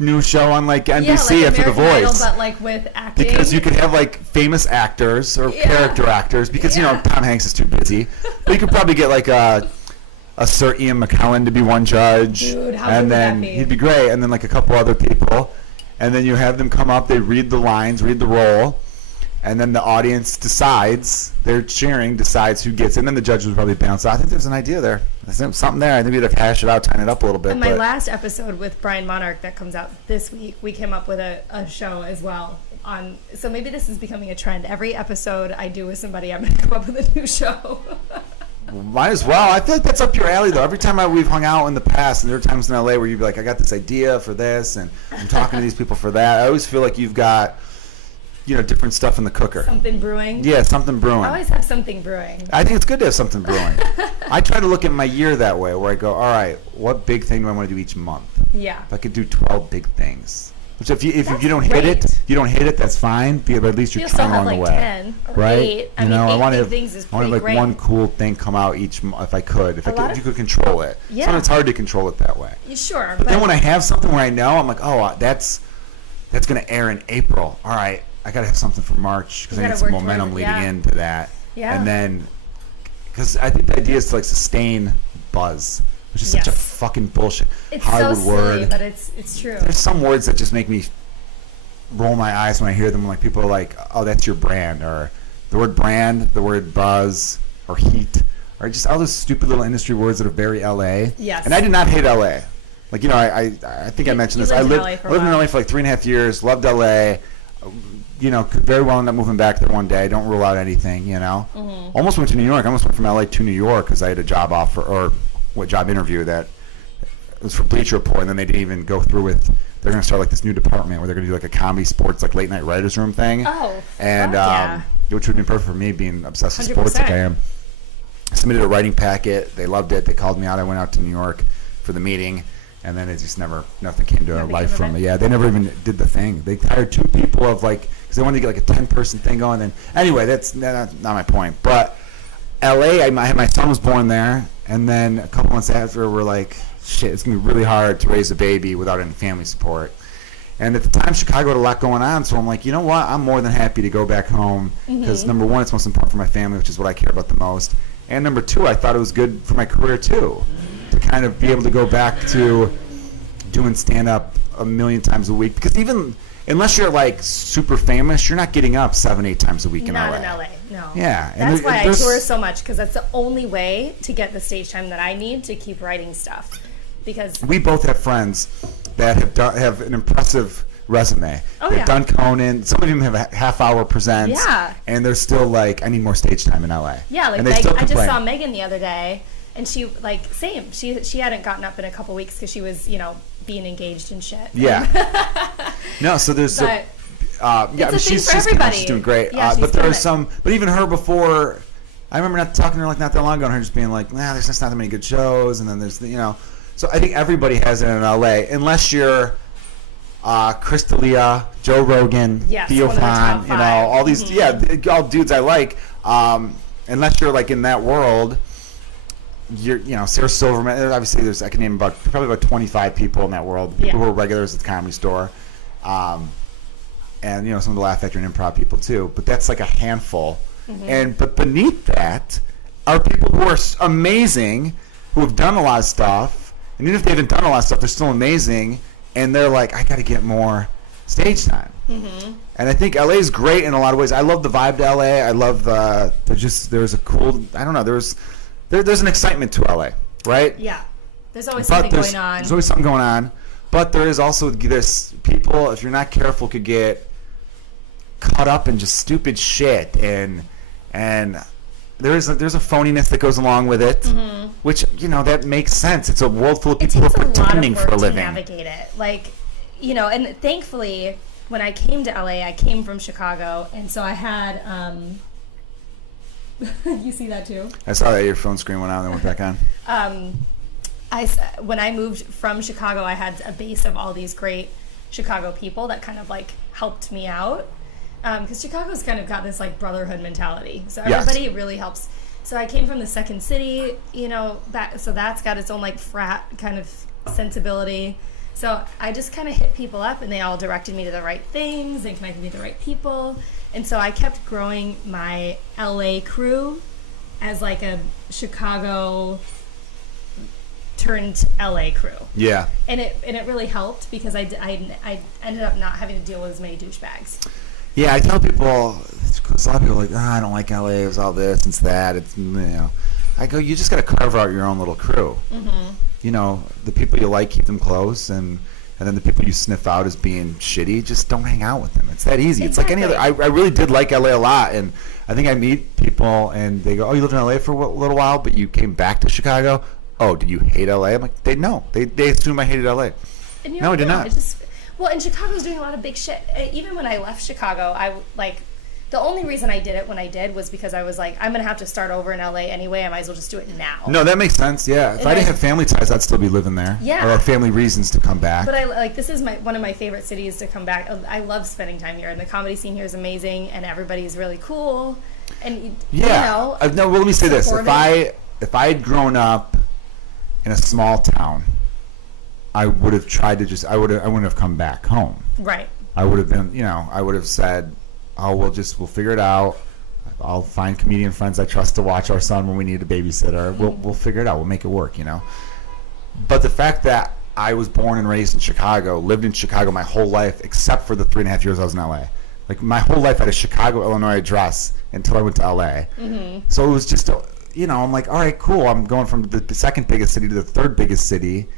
new show on, NBC after The Voice. Idol, but, with acting. Because you could have, famous actors or character actors. Because, Tom Hanks is too busy. But you could probably get, a Sir Ian McKellen to be one judge. Dude, how and good then would that be? He'd be great. And then, a couple other people. And then you have them come up. They read the lines, read the role. And then the audience decides, they're cheering, decides who gets in. And then the judges would probably bounce out. I think there's an idea there. There's something there. I think we'd have to hash it out, tighten it up a little bit. In my last episode with Brian Monarch that comes out this week, we came up with a show as well. So maybe this is becoming a trend. Every episode I do with somebody, I'm going to come up with a new show. Might as well. I feel like that's up your alley, though. Every time we've hung out in the past, and there are times in LA where you'd be like, I got this idea for this, and I'm talking to these people for that. I always feel like you've got... different stuff in the cooker. Something brewing. Yeah, something brewing. I always have something brewing. I think it's good to have something brewing. I try to look at my year that way, where I go, all right, what big thing do I want to do each month? Yeah. If I could do 12 big things. Which if you don't great. hit it, that's fine. But at least you're trying along the way. 10 or right? 8. I mean, I want to big things is pretty like great. one cool thing come out each month if I could. If you could control it. Yeah. Sometimes it's hard to control it that way. Sure. But then when I have something where I know, I'm like, oh, that's going to air in April. All right, I got to have something for March because I need some momentum leading into that. Yeah. And then, because I think the idea is to like sustain buzz, which is such a fucking bullshit it's Hollywood so word. silly, but it's true. There's some words that just make me roll my eyes when I hear them. Like people are like, oh, that's your brand, or the word brand, the word buzz, or heat, or just all those stupid little industry words that are very LA. Yes. And I did not hate LA. Like, I think I mentioned this. I lived in LA for like 3.5 years, loved LA. Could very well end up moving back there one day. Don't rule out anything, Mm-hmm. Almost went to New York. I almost went from LA to New York because I had a job offer or what job interview that was for Bleacher Report, and then they didn't even go through with. They're going to start like this new department where they're going to do like a comedy sports like late night writers room thing. Oh, and which would have been perfect for me being obsessed with 100%. sports like I am. I submitted a writing packet. They loved it. They called me out. I went out to New York for the meeting, and then it just nothing came to life from it. Yeah, they never even did the thing. They hired 2 people of like because they wanted to get like a 10-person thing going. And anyway, that's not my point. But L.A., my son was born there, and then a couple months after, we're like, shit, it's gonna be really hard to raise a baby without any family support. And at the time, Chicago had a lot going on, so I'm like, you know what? I'm more than happy to go back home because number one, it's most important for my family, which is what I care about the most. And number two, I thought it was good for my career too, to kind of be able to go back to doing stand-up a million times a week. Because even unless you're like super famous, you're not getting up 7-8 times a week in LA. Not in LA, no. Yeah, that's why I tour so much, because that's the only way to get the stage time that I need to keep writing stuff. Because we both have friends that have an impressive resume. They've done Conan. Some of them have a half-hour presents. Yeah. And they're still like, I need more stage time in LA. Yeah, like I just saw Megan the other day, and she same. She hadn't gotten up in a couple weeks because she was being engaged and shit. Yeah. No, so there's she's doing great. Yeah, but there are some. But even her before, I remember talking to her not that long ago, and her just being like, "Nah, there's just not that many good shows." And then there's So I think everybody has it in LA, unless you're Chris D'Elia, Joe Rogan, Theo Von, all these, all dudes I like. Unless you're like in that world, you're, Sarah Silverman. Obviously, I can name probably about 25 people in that world. People who are regulars at the Comedy Store, and some of the Laugh Factory and improv people too. But that's like a handful. But beneath that are people who are amazing, who have done a lot of stuff. And even if they haven't done a lot of stuff, they're still amazing. And they're like, I got to get more stage time. And I think LA is great in a lot of ways. I love the vibe to LA. I love there's a cool, I don't know, there's an excitement to LA, right? Yeah. There's always something going on. There's always something going on. But there is also this people, if you're not careful, could get caught up in just stupid shit. And there's a phoniness that goes along with it, which that makes sense. It's a world full of people who are pretending for a living. To navigate it, and thankfully, when I came to LA, I came from Chicago, and so I had. You see that too? I saw that your phone screen went out and then went back on. When I moved from Chicago, I had a base of all these great Chicago people that kind of helped me out. Because Chicago's kind of got this brotherhood mentality, so everybody really helps. So I came from the second city, so that's got its own frat kind of sensibility. So I just kind of hit people up, and they all directed me to the right things and connected me to the right people. And so I kept growing my LA crew as a Chicago turned LA crew. Yeah. And it really helped because I ended up not having to deal with as many douchebags. Yeah, I tell people, because a lot of people are like, I don't like LA, it's all this, it's that, I go, you just got to carve out your own little crew. The people you like, keep them close, and then the people you sniff out as being shitty, just don't hang out with them. It's that easy. Exactly. It's like any other, I really did like LA a lot, and I think I meet people, and they go, oh, you lived in LA for a little while, but you came back to Chicago? Oh, did you hate LA? I'm like, they assume I hated LA. And no, I did not. Well, and Chicago's doing a lot of big shit. Even when I left Chicago, the only reason I did it when I did was because I was like, I'm going to have to start over in LA anyway. I might as well just do it now. No, that makes sense. Yeah. If I didn't have family ties, I'd still be living there. Yeah. Or have family reasons to come back. But this is one of my favorite cities to come back. I love spending time here, and the comedy scene here is amazing, and everybody's really cool. And yeah. No, well, let me say this. If I had grown up in a small town, I would have tried to I wouldn't have come back home. Right. I would have been, I would have said, oh, we'll figure it out. I'll find comedian friends I trust to watch our son when we need a babysitter. We'll figure it out. We'll make it work, But the fact that I was born and raised in Chicago, lived in Chicago my whole life, except for the 3.5 years I was in LA. Like, my whole life I had a Chicago, Illinois address until I went to LA. Mm-hmm. So it was just, I'm like, all right, cool. I'm going from the second biggest city to the third biggest city.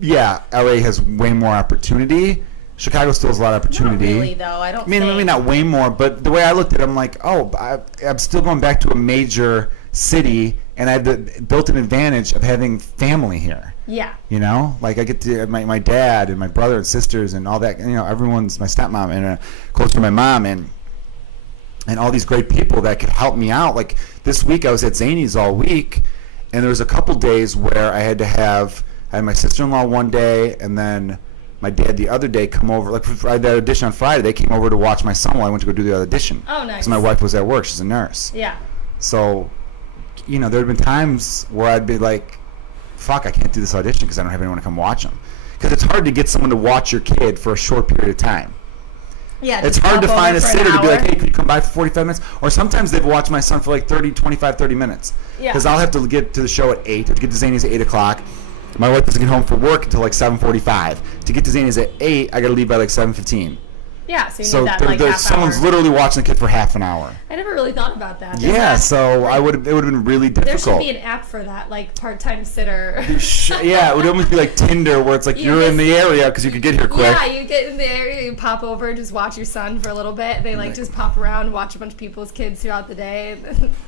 Yeah, LA has way more opportunity. Chicago still has a lot of opportunity. Not really, though. I mean, maybe not way more, but the way I looked at it, I'm like, I'm still going back to a major city, and I have the built-in advantage of having family here. Yeah. Like I get to my dad and my brother and sisters and all that. Everyone's my stepmom and close to my mom and all these great people that could help me out. Like this week, I was at Zany's all week, and there was a couple days where I had my sister-in-law one day, and then my dad the other day come over. Like I had that audition on Friday, they came over to watch my son while I went to go do the audition. Oh, nice. Because my wife was at work; she's a nurse. Yeah. So, there had been times where I'd be like, "Fuck, I can't do this audition because I don't have anyone to come watch them." Because it's hard to get someone to watch your kid for a short period of time. Yeah. It's hard to find a sitter to be like, "Hey, could you come by for 45 minutes?" Or sometimes they've watched my son for like 30 minutes. Yeah. Because I'll have to get to the show at 8, to get to Zany's at 8 o'clock. My wife doesn't get home from work until like 7:45. To get to Zany's at 8, I got to leave by like 7:15. Yeah, so you need that half someone's hour. Literally watching the kid for half an hour. I never really thought about that. So it would have been really difficult. There should be an app for that, like part-time sitter. Yeah, it would almost be like Tinder, where it's like you're in the area because you could get here quick. Yeah, you get in the area, you pop over and just watch your son for a little bit. They just pop around, watch a bunch of people's kids throughout the day.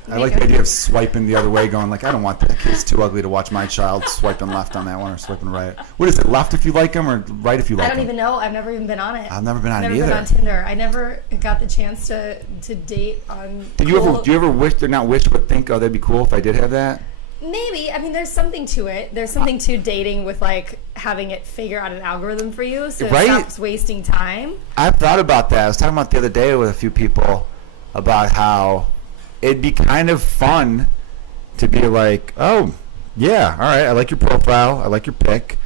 I like the idea of swiping the other way, going like, I don't want that. Kid's too ugly to watch my child swiping left on that one or swiping right. What is it, left if you like him or right if you like him? I don't even know. I've never even been on it. I've never been on it either. Never been on Tinder. I never got the chance to date on. Do you ever wish, or not wish, but think, oh, that'd be cool if I did have that? Maybe. I mean, there's something to it. There's something to dating with like having it figure out an algorithm for you, so it stops wasting time. I've thought about that. I was talking about the other day with a few people about how it'd be kind of fun to be like, oh, yeah, all right, I like your profile, I like your pic.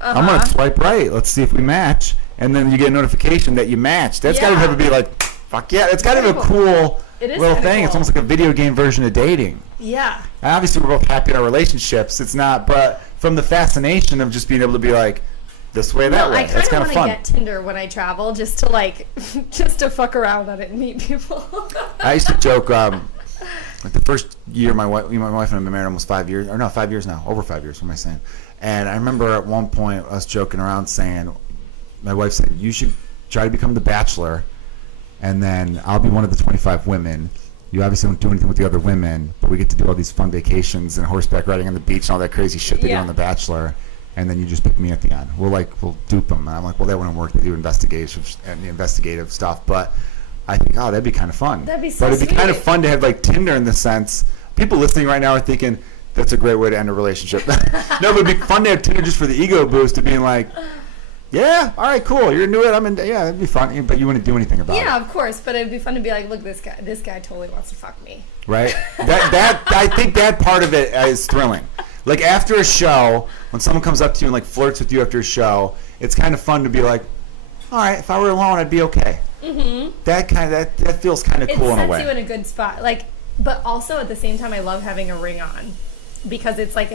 Uh-huh. I'm gonna swipe right. Let's see if we match. And then you get a notification that you matched. That's got to have to be like, fuck yeah. It's got to be a cool little thing. Cool. It's almost like a video game version of dating. Yeah. And obviously, we're both happy in our relationships. It's not, but from the fascination of just being able to be like, this way, that way. It's kind of fun. I want to get Tinder when I travel, just to fuck around on it and meet people. I used to joke, like the first year my wife and I have been married almost 5 years, or no, 5 years now, over 5 years. What am I saying? And I remember at one point us joking around saying, my wife said, you should try to become the Bachelor, and then I'll be one of the 25 women. You obviously don't do anything with the other women, but we get to do all these fun vacations and horseback riding on the beach and all that crazy shit they do on The Bachelor, and then you just pick me at the end. We'll dupe them. And I'm like, well, that wouldn't work. They do investigative stuff, but I think, oh, that'd be kind of fun. That'd be so But it'd be sweet. kind of fun to have like Tinder in the sense. People listening right now are thinking, that's a great way to end a relationship. No, but it'd be fun to have Tinder just for the ego boost of being like, yeah, all right, cool. You're into it. I'm in. Yeah, it'd be fun. But you wouldn't do anything about it. Yeah, of course. But it'd be fun to be like, look, this guy totally wants to fuck me. Right. That I think that part of it is thrilling. Like after a show, when someone comes up to you and like flirts with you after a show, it's kind of fun to be like, all right, if I were alone, I'd be okay. Mm-hmm. That feels kind of cool in a way. It sets you in a good spot. Like, but also at the same time, I love having a ring on because it's like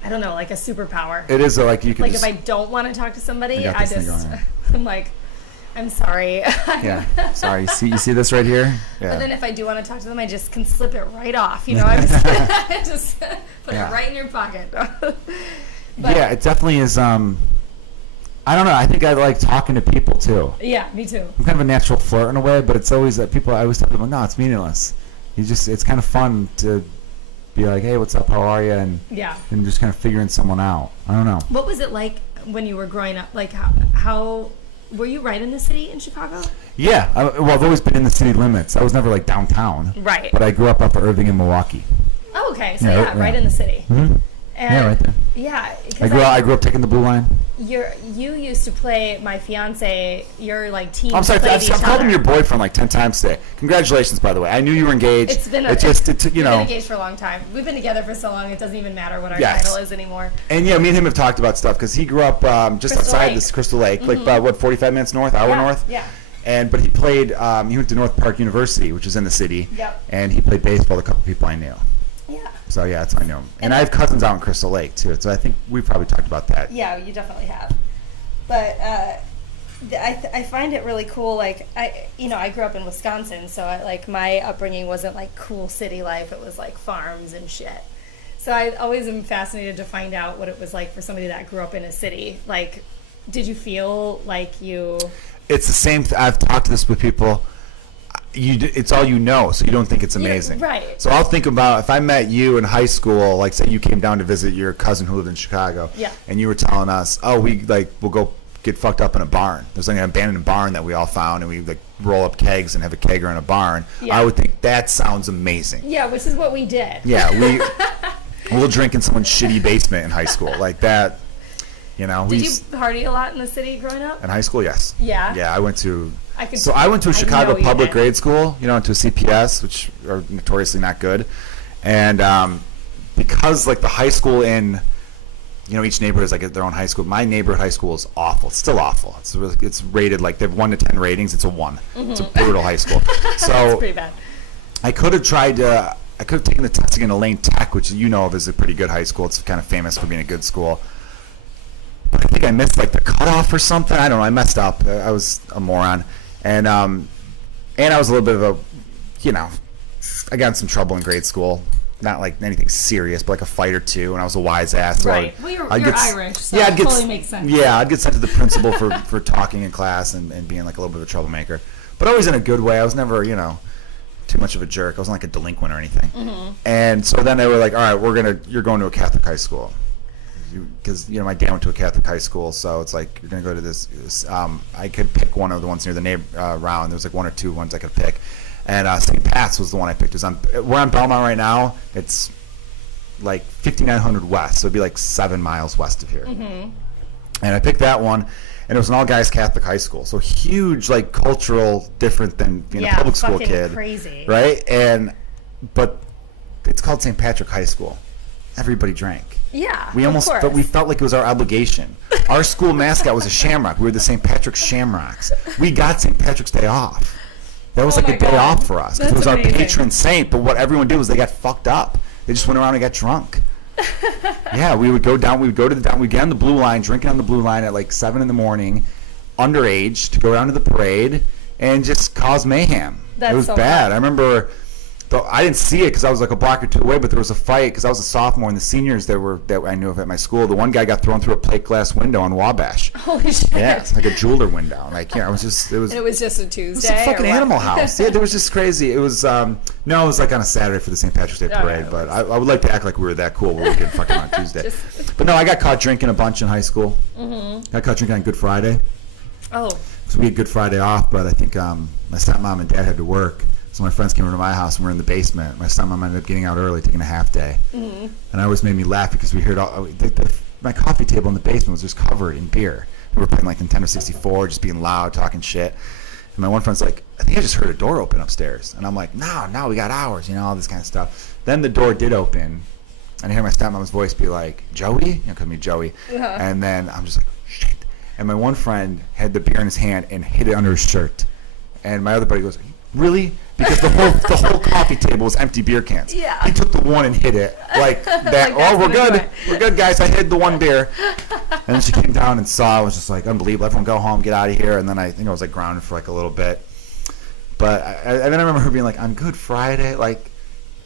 I don't know, like a superpower. It is like you can. Like if I don't want to talk to somebody, I'm like, I'm sorry. Yeah, sorry. You see this right here? Yeah. But then if I do want to talk to them, I just can slip it right off. I just put it right in your pocket. Yeah, it definitely is. I don't know. I think I like talking to people too. Yeah, me too. I'm kind of a natural flirt in a way, but it's always that people. I always tell people, no, it's meaningless. It's kind of fun to be like, hey, what's up? How are you? And just kind of figuring someone out. I don't know. What was it like when you were growing up? Like how were you right in the city in Chicago? Yeah. I've always been in the city limits. I was never like downtown. Right. But I grew up of Irving and Milwaukee. Oh, okay. So right in the city. Mm-hmm. And right there. Yeah. I grew up taking the blue line. You used to play my fiance. Your like team. I'm sorry. I've called him your boyfriend like 10 times today. Congratulations, by the way. I knew you were engaged. It's been we've been engaged for a long time. We've been together for so long. It doesn't even matter what our title is anymore. And me and him have talked about stuff because he grew up just outside this Crystal Lake, like about 45 minutes north, hour north. Yeah. But he played. He went to North Park University, which is in the city. Yep. And he played baseball with a couple people I knew. Yeah. So that's how I know him. And I have cousins out in Crystal Lake too. So I think we probably talked about that. Yeah, you definitely have. But I find it really cool. Like I grew up in Wisconsin, so my upbringing wasn't like cool city life. It was like farms and shit. So I always am fascinated to find out what it was like for somebody that grew up in a city. Like, did you feel like you? It's the same. I've talked to this with people. It's all you know, so you don't think it's amazing. Right. So I'll think about if I met you in high school, like say you came down to visit your cousin who lived in Chicago, and you were telling us, oh, we'll go get fucked up in a barn. There's like an abandoned barn that we all found, and we like roll up kegs and have a kegger in a barn. Yeah. I would think that sounds amazing. Yeah, which is what we did. Yeah, we'll drink in someone's shitty basement in high school like that. Did you party a lot in the city growing up? In high school, yes. Yeah. Yeah, I went to a Chicago public grade school, to a CPS, which are notoriously not good. And because like the high school in, each neighborhood is like their own high school. My neighborhood high school is awful. It's still awful. It's rated like they have 1 to 10 ratings. It's a 1. Mm-hmm. It's a brutal high school. So that's pretty bad. I could have taken the test to get into Lane Tech, which of is a pretty good high school. It's kind of famous for being a good school. But I think I missed like the cutoff or something. I don't know. I messed up. I was a moron. And I was a little bit of I got in some trouble in grade school. Not like anything serious, but like a fight or two, and I was a wise ass. So right. You're Irish, so it totally makes sense. Yeah, I'd get sent to the principal for talking in class and being like a little bit of a troublemaker. But always in a good way. I was never, too much of a jerk. I wasn't like a delinquent or anything. Mm-hmm. And so then they were like, all right, you're going to a Catholic high school. Because my dad went to a Catholic high school, so it's like you're gonna go to this. I could pick one of the ones near the round. There was like 1 or 2 ones I could pick, and St. Pat's was the one I picked. We're on Belmont right now. It's like 5900 west, so it'd be like 7 miles west of here. Mm-hmm. And I picked that one, and it was an all guys Catholic high school, so huge, like cultural, different than being a public school kid, crazy, right? But it's called St. Patrick High School. Everybody drank. Yeah, but we felt like it was our obligation. Our school mascot was a shamrock. We were the St. Patrick's Shamrocks. We got St. Patrick's Day off. That was like a day off for us because it was our patron saint. But what everyone did was they got fucked up. They just went around and got drunk. Yeah, we would go down. We'd get on the blue line, drinking on the blue line at like 7 in the morning, underage, to go down to the parade and just cause mayhem. It was bad. I remember. I didn't see it because I was like a block or 2 away, but there was a fight because I was a sophomore, and the seniors that I knew of at my school, the one guy got thrown through a plate glass window on Wabash. Holy shit! Yeah, it's like a jeweler window. Like, it was just And it was just a Tuesday. It was a fucking Animal House. Yeah, it was just crazy. It was it was like on a Saturday for the St. Patrick's Day parade. No, but I would like to act like we were that cool. We were getting fucking on Tuesday. But no, I got caught drinking a bunch in high school. Mm-hmm. Got caught drinking on Good Friday. Oh. So we had Good Friday off, but I think my stepmom and dad had to work. So my friends came over to my house and we're in the basement. My stepmom ended up getting out early, taking a half day. Mm-hmm. And it always made me laugh because we heard my coffee table in the basement was just covered in beer. We were playing like Nintendo 64, just being loud, talking shit. And my one friend's like, I think I just heard a door open upstairs. And I'm like, no, we got ours, all this kind of stuff. Then the door did open, and I hear my stepmom's voice be like, Joey? Call me Joey. Uh-huh. And then I'm just like, shit. And my one friend had the beer in his hand and hid it under his shirt. And my other buddy goes, really? Because the whole coffee table was empty beer cans. Yeah. He took the one and hid it like that. Like, we're good. We're good, guys. I hid the one beer. And then she came down and saw. It was just like unbelievable. Everyone go home, get out of here. And then I think I was like grounded for like a little bit. But then I remember her being like, on Good Friday, like,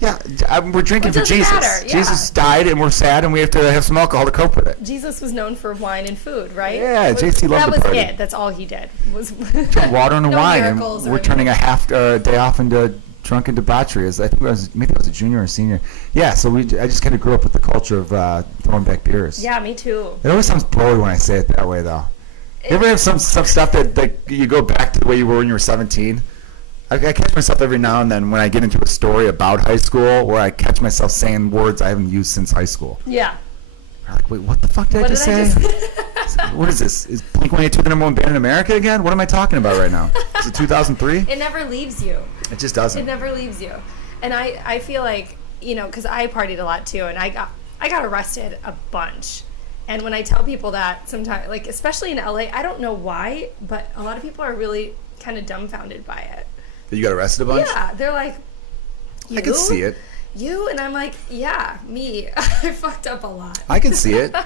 yeah, we're drinking for Jesus. Yeah. Jesus died, and we're sad, and we have to have some alcohol to cope with it. Jesus was known for wine and food, right? Yeah, JC loved the party. That was it. That's all he did. Was water and wine. And we're turning a half day off into drunken debauchery. I think maybe I was a junior or a senior. Yeah, so I just kind of grew up with the culture of throwing back beers. Yeah, me too. It always sounds broy when I say it that way, though. You ever have some stuff that you go back to the way you were when you were 17? I catch myself every now and then when I get into a story about high school where I catch myself saying words I haven't used since high school. Yeah. I'm like, wait, what the fuck did I just say? What is this? Is Blink-182 the number one band in America again? What am I talking about right now? Is it 2003? It never leaves you. It just doesn't. It never leaves you. And I feel like, because I partied a lot too, and I got arrested a bunch. And when I tell people that sometimes, like especially in LA, I don't know why, but a lot of people are really kind of dumbfounded by it. That you got arrested a bunch? Yeah, they're like, you? I can see it. You? And I'm like, yeah, me. I fucked up a lot. I can see it.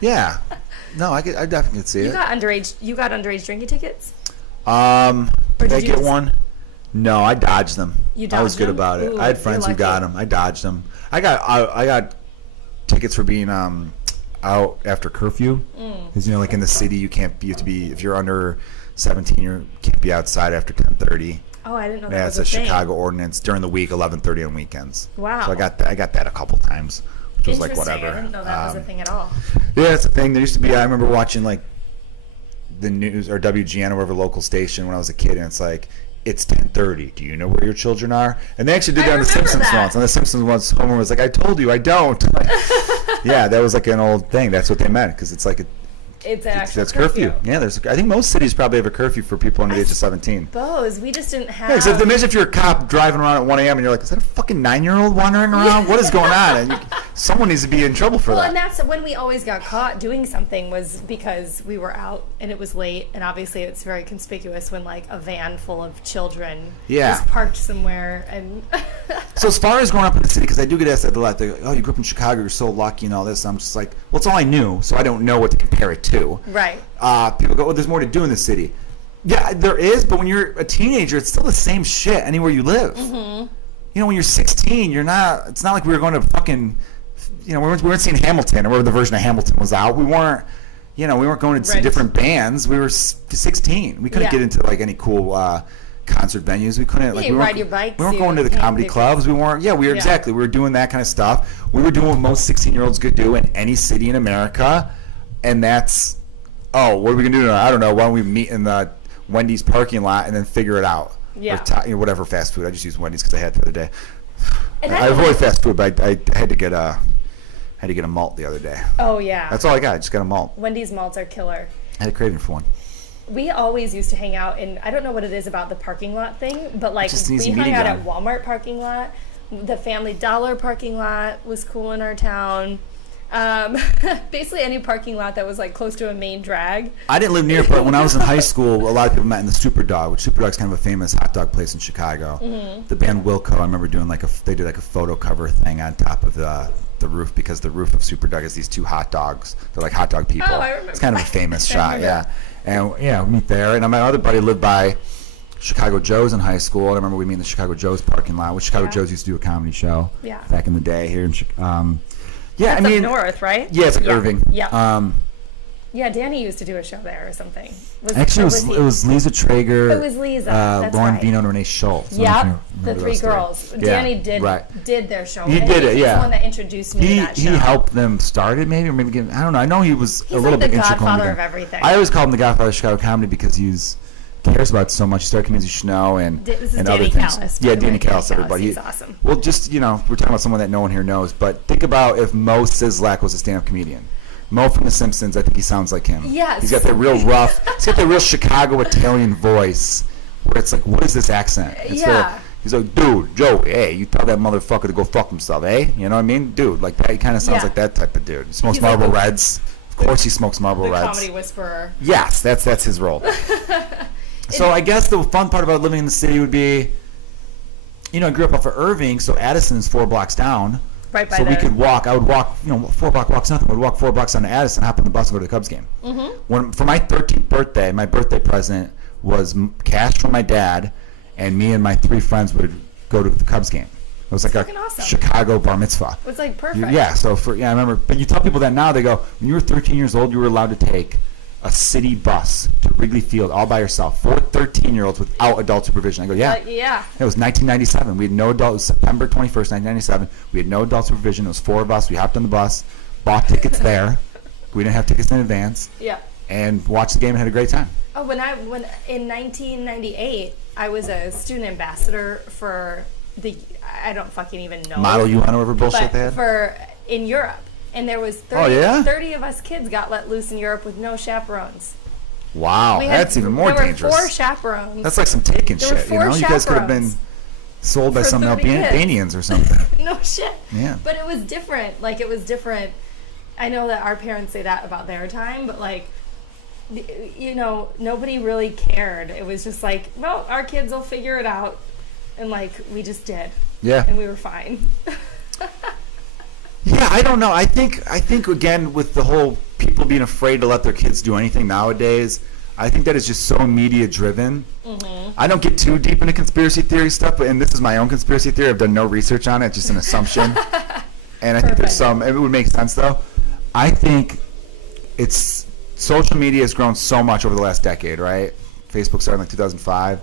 Yeah. No, I definitely can see it. You got underage drinking tickets? Did I get one? No, I dodged them. You dodged I was good them? about it. Ooh, I had friends who got them. I dodged them. I got tickets for being out after curfew. Because like in the city, you have to be, if you're under 17, you can't be outside after 10:30. Oh, I didn't know that Yeah, was it's a thing. Chicago ordinance during the week, 11:30 on weekends. Wow. So I got that a couple times, which was like whatever. I didn't know that was a thing at all. Yeah, it's a thing. There used to be. I remember watching like the news or WGN or whatever local station when I was a kid, and it's like, it's 10:30. Do you know where your children are? And they actually did that on The Simpsons once. On The Simpsons once, Homer was like, I told you, I don't. Like, yeah, that was like an old thing. That's what they meant because it's like that's curfew. Yeah, I think most cities probably have a curfew for people under the age of 17. Suppose we just didn't have. Yeah, because imagine if you're a cop driving around at 1 a.m. and you're like, is that a fucking 9-year-old wandering around? What is going on? And someone needs to be in trouble for that. Well, and that's when we always got caught doing something was because we were out and it was late, and obviously it's very conspicuous when like a van full of children is parked somewhere. And so as far as growing up in the city, because I do get asked that a lot, they go, oh, you grew up in Chicago, you're so lucky and all this. I'm just like, well, it's all I knew, so I don't know what to compare it to. Right. People go, oh, there's more to do in the city. Yeah, there is, but when you're a teenager, it's still the same shit anywhere you live. Mm-hmm. When you're 16, you're not. It's not like we were going to fucking. We weren't seeing Hamilton or whatever the version of Hamilton was out. We weren't. We weren't going to see different bands. We were 16. We couldn't get into like any cool concert venues. We couldn't. Like, we ride your bikes. We weren't going to the comedy clubs. We weren't. Yeah, we were exactly. We were doing that kind of stuff. We were doing what most 16-year-olds could do in any city in America, and that's. Oh, what are we gonna do tonight? I don't know. Why don't we meet in the Wendy's parking lot and then figure it out? Yeah. Or whatever fast food. I just used Wendy's because I had it the other day. I avoid fast food, but I had to get a malt the other day. Oh yeah. That's all I got. I just got a malt. Wendy's malts are killer. I had a craving for one. We always used to hang out in. I don't know what it is about the parking lot thing, but like we hung out at Walmart parking lot. The Family Dollar parking lot was cool in our town. Basically any parking lot that was like close to a main drag. I didn't live near, but when I was in high school, a lot of people met in the Superdog, which Superdog's kind of a famous hot dog place in Chicago. Mm-hmm. The band Wilco, I remember doing they did like a photo cover thing on top of the roof because the roof of Superdog is these two hot dogs. They're like hot dog people. Oh, I remember. It's kind of a famous shot, yeah. And we meet there. And my other buddy lived by Chicago Joe's in high school. And I remember we meet in the Chicago Joe's parking lot, which Chicago Joe's used to do a comedy show back in the day here in Chicago. Yeah, That's up north, right? Yeah, it's like Irving. Yeah. Yeah, Danny used to do a show there or something. Actually, it was Lisa Traeger. It was Lisa. That's Lauren right. Vino and Renee Schultz. Yep, the three girls. Danny did their show. He did it, He's the one that introduced me to that show. He helped them start it, maybe, or maybe I don't know. I know he was a little bit integral. He's like the godfather of everything. I always call him the godfather of Chicago comedy because he's cares about it so much. He started Community Snow and other things. Callis, yeah, Danny Callis, everybody. He's awesome. Well, just, we're talking about someone that no one here knows, but think about if Mo Sizlak was a stand-up comedian. Mo from The Simpsons, I think he sounds like him. Yes. He's got that real rough, he's got that real Chicago Italian voice where it's like, what is this accent? He's like, dude, Joe, hey, you tell that motherfucker to go fuck himself, eh? You know what I mean? Dude, like that, he kind of sounds like that type of dude. He smokes Marlboro Reds. Of course he smokes Marlboro Reds. The comedy whisperer. Yes, that's his role. So I guess the fun part about living in the city would be, I grew up off of Irving, so Addison's 4 blocks down. Right by so there. We could walk. I would walk, 4 block walk's nothing. I would walk 4 blocks down to Addison, hop on the bus, and go to the Cubs game. Mm-hmm. For my 13th birthday, my birthday present was cash from my dad, and me and my 3 friends would go to the Cubs game. It was like awesome. Chicago bar mitzvah. It was like perfect. Yeah, so I remember. But you tell people that now, they go, when you were 13 years old, you were allowed to take a city bus to Wrigley Field all by herself, 4 13-year-olds without adult supervision. I go, yeah. Yeah. It was 1997. We had no adult. It was September 21st, 1997. We had no adult supervision. It was 4 of us. We hopped on the bus, bought tickets there. We didn't have tickets in advance. Yeah. And watched the game and had a great time. Oh, when in 1998, I was a student ambassador for I don't fucking even know. Model UN or whatever bullshit they had? In Europe. And there was 30, Oh, yeah? 30 of us kids got let loose in Europe with no chaperones. Wow, that's even more dangerous. There were 4 chaperones. That's like some taken There were shit, 4 You guys could have been chaperones sold by for some 30 kids. Albanians or something. No shit. Yeah. But it was different. Like, it was different. I know that our parents say that about their time, but, like, you know, nobody really cared. It was just like, well, our kids will figure it out. And, like, we just did. Yeah. And we were fine. Yeah, I don't know. I think again, with the whole people being afraid to let their kids do anything nowadays, I think that is just so media driven. Mm-hmm. I don't get too deep into conspiracy theory stuff, and this is my own conspiracy theory. I've done no research on it, just an assumption. And I think there's some. It would make sense though. I think it's social media has grown so much over the last decade, right? Facebook started in like 2005.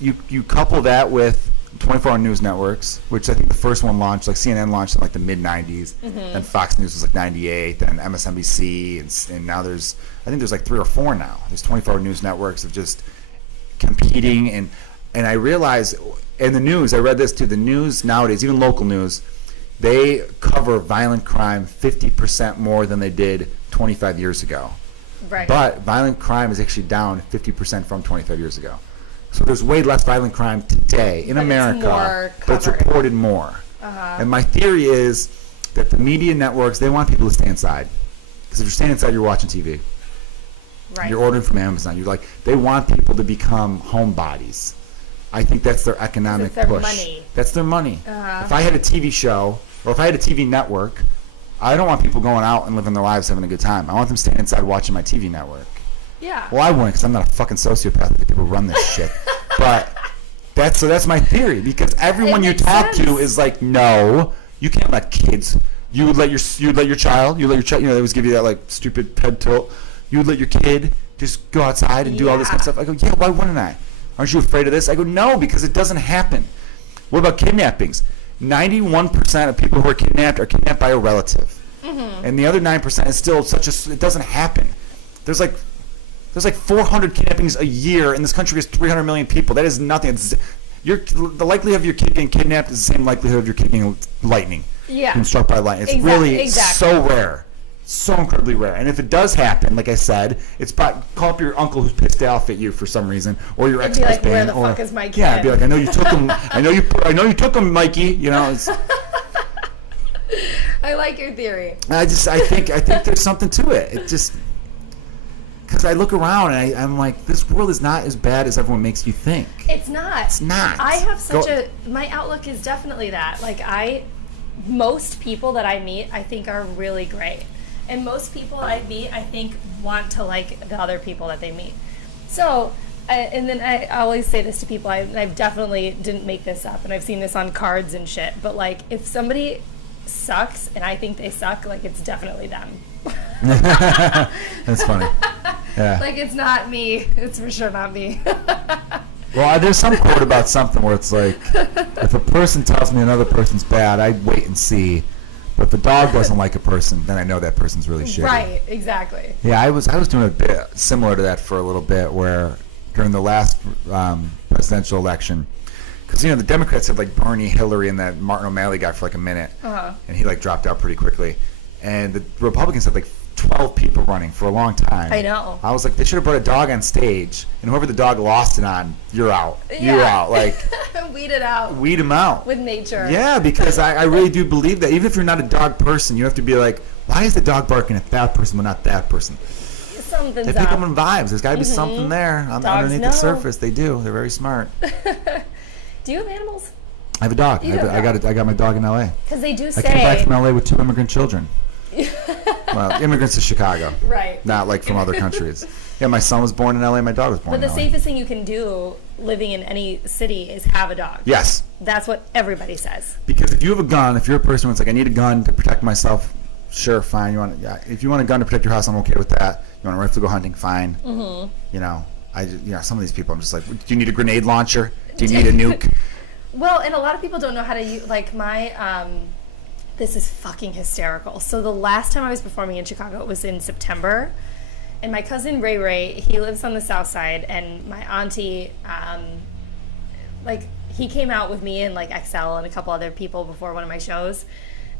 You couple that with 24-hour news networks, which I think the first one launched, like CNN launched in like the mid-90s, then Fox News was like 98, then MSNBC, and now I think there's like 3 or 4 now. There's 24-hour news networks of just competing, and I realized, in the news, I read this too, the news nowadays, even local news, they cover violent crime 50% more than they did 25 years ago. Right. But violent crime is actually down 50% from 25 years ago. So there's way less violent crime today in America, but it's reported more. And my theory is that the media networks, they want people to stay inside. Because if you're staying inside, you're watching TV. Right. You're ordering from Amazon. They want people to become homebodies. I think that's their economic push. Money. That's their money. If I had a TV show, or if I had a TV network, I don't want people going out and living their lives having a good time. I want them staying inside watching my TV network. Yeah. Well, I wouldn't, because I'm not a fucking sociopath that people run this shit. But that's my theory, because everyone you talk to is like, no, you can't let kids. You would let your child. They always give you that like stupid head tilt. You would let your kid just go outside and do all this kind of stuff. I go, yeah, why wouldn't I? Aren't you afraid of this? I go, no, because it doesn't happen. What about kidnappings? 91% of people who are kidnapped by a relative, and the other 9% is still it doesn't happen. There's like 400 kidnappings a year, and this country has 300 million people. That is nothing. The likelihood of your kid getting kidnapped is the same likelihood of your kid getting being struck by lightning. It's really so rare, so incredibly rare. And if it does happen, like I said, it's call up your uncle who's pissed off at you for some reason, or your ex-husband. Be like, where the fuck is my kid? Yeah, be like, I know you took him. I know you took him, Mikey. You know. I like your theory. I think there's something to it. It just. Because I look around and I'm like, this world is not as bad as everyone makes you think. It's not. It's not. I have my outlook is definitely that. Like, most people that I meet, I think are really great. And most people I meet, I think, want to like the other people that they meet. So, and then I always say this to people, I definitely didn't make this up, and I've seen this on cards and shit, but like, if somebody sucks and I think they suck, like, it's definitely them. That's funny. Yeah. Like, it's not me. It's for sure not me. Well, there's some quote about something where it's like, if a person tells me another person's bad, I wait and see. But if a dog doesn't like a person, then I know that person's really shitty. Right, exactly. Yeah, I was doing a bit similar to that for a little bit, where during the last presidential election, because the Democrats had like Bernie, Hillary, and that Martin O'Malley guy for like a minute, and he like dropped out pretty quickly, and the Republicans had like 12 people running for a long time. I know. I was like, they should have brought a dog on stage, and whoever the dog lost it on, you're out. Yeah. You're out. Like, weed it out. Weed them out. With nature. Yeah, because I really do believe that. Even if you're not a dog person, you have to be like, why is the dog barking at that person but not that person? Something's they pick up on vibes. There's got to be something there underneath the surface. They do. They're very smart. Do you have animals? I have a dog. I got my dog in L.A. Because they do say. I came back from L.A. with 2 immigrant children. Well, immigrants to Chicago. Right. Not like from other countries. Yeah, my son was born in L.A. My daughter was born in L.A. But the safest thing you can do living in any city is have a dog. Yes. That's what everybody says. Because if you have a gun, if you're a person who's like, I need a gun to protect myself, sure, fine. If you want a gun to protect your house, I'm okay with that. You want a rifle to go hunting? Fine. You know, some of these people, I'm just like, do you need a grenade launcher? Do you need a nuke? Well, and a lot of people don't know how to use, like, this is fucking hysterical. So the last time I was performing in Chicago, it was in September. And my cousin Ray, he lives on the south side, and my auntie, he came out with me and, like, XL and a couple other people before one of my shows.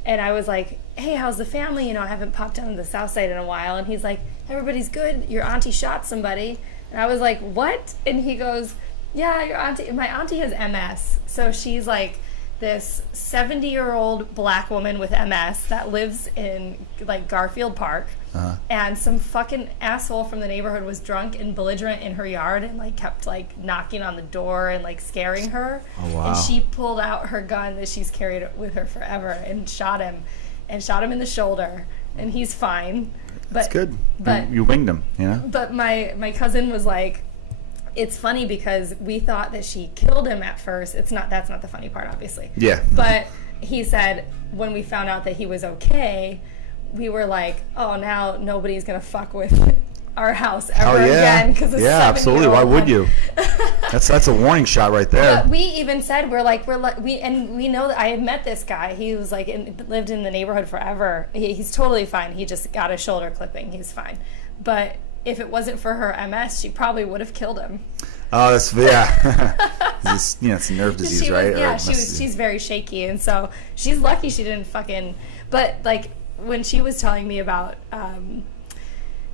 And I was like, hey, how's the family? You know, I haven't popped down to the south side in a while. And he's like, everybody's good. Your auntie shot somebody. And I was like, what? And he goes, yeah, my auntie has MS. So she's like this 70-year-old black woman with MS that lives in, like, Garfield Park. And some fucking asshole from the neighborhood was drunk and belligerent in her yard and, like, kept, like, knocking on the door and, like, scaring her. Oh, wow. And she pulled out her gun that she's carried with her forever and shot him in the shoulder. And he's fine. That's good. But you winged him, you know? But my cousin was like, it's funny because we thought that she killed him at first. That's not the funny part, obviously. Yeah. But he said when we found out that he was okay, we were like, oh, now nobody's gonna fuck with our house ever again because yeah, absolutely. Why would you? That's a warning shot right there. But we even said we know that I had met this guy. He was like lived in the neighborhood forever. He's totally fine. He just got a shoulder clipping. He's fine. But if it wasn't for her MS, she probably would have killed him. Oh, it's it's a nerve disease, right? Yeah, she's very shaky, and so she's lucky she didn't fucking. But like when she was telling me about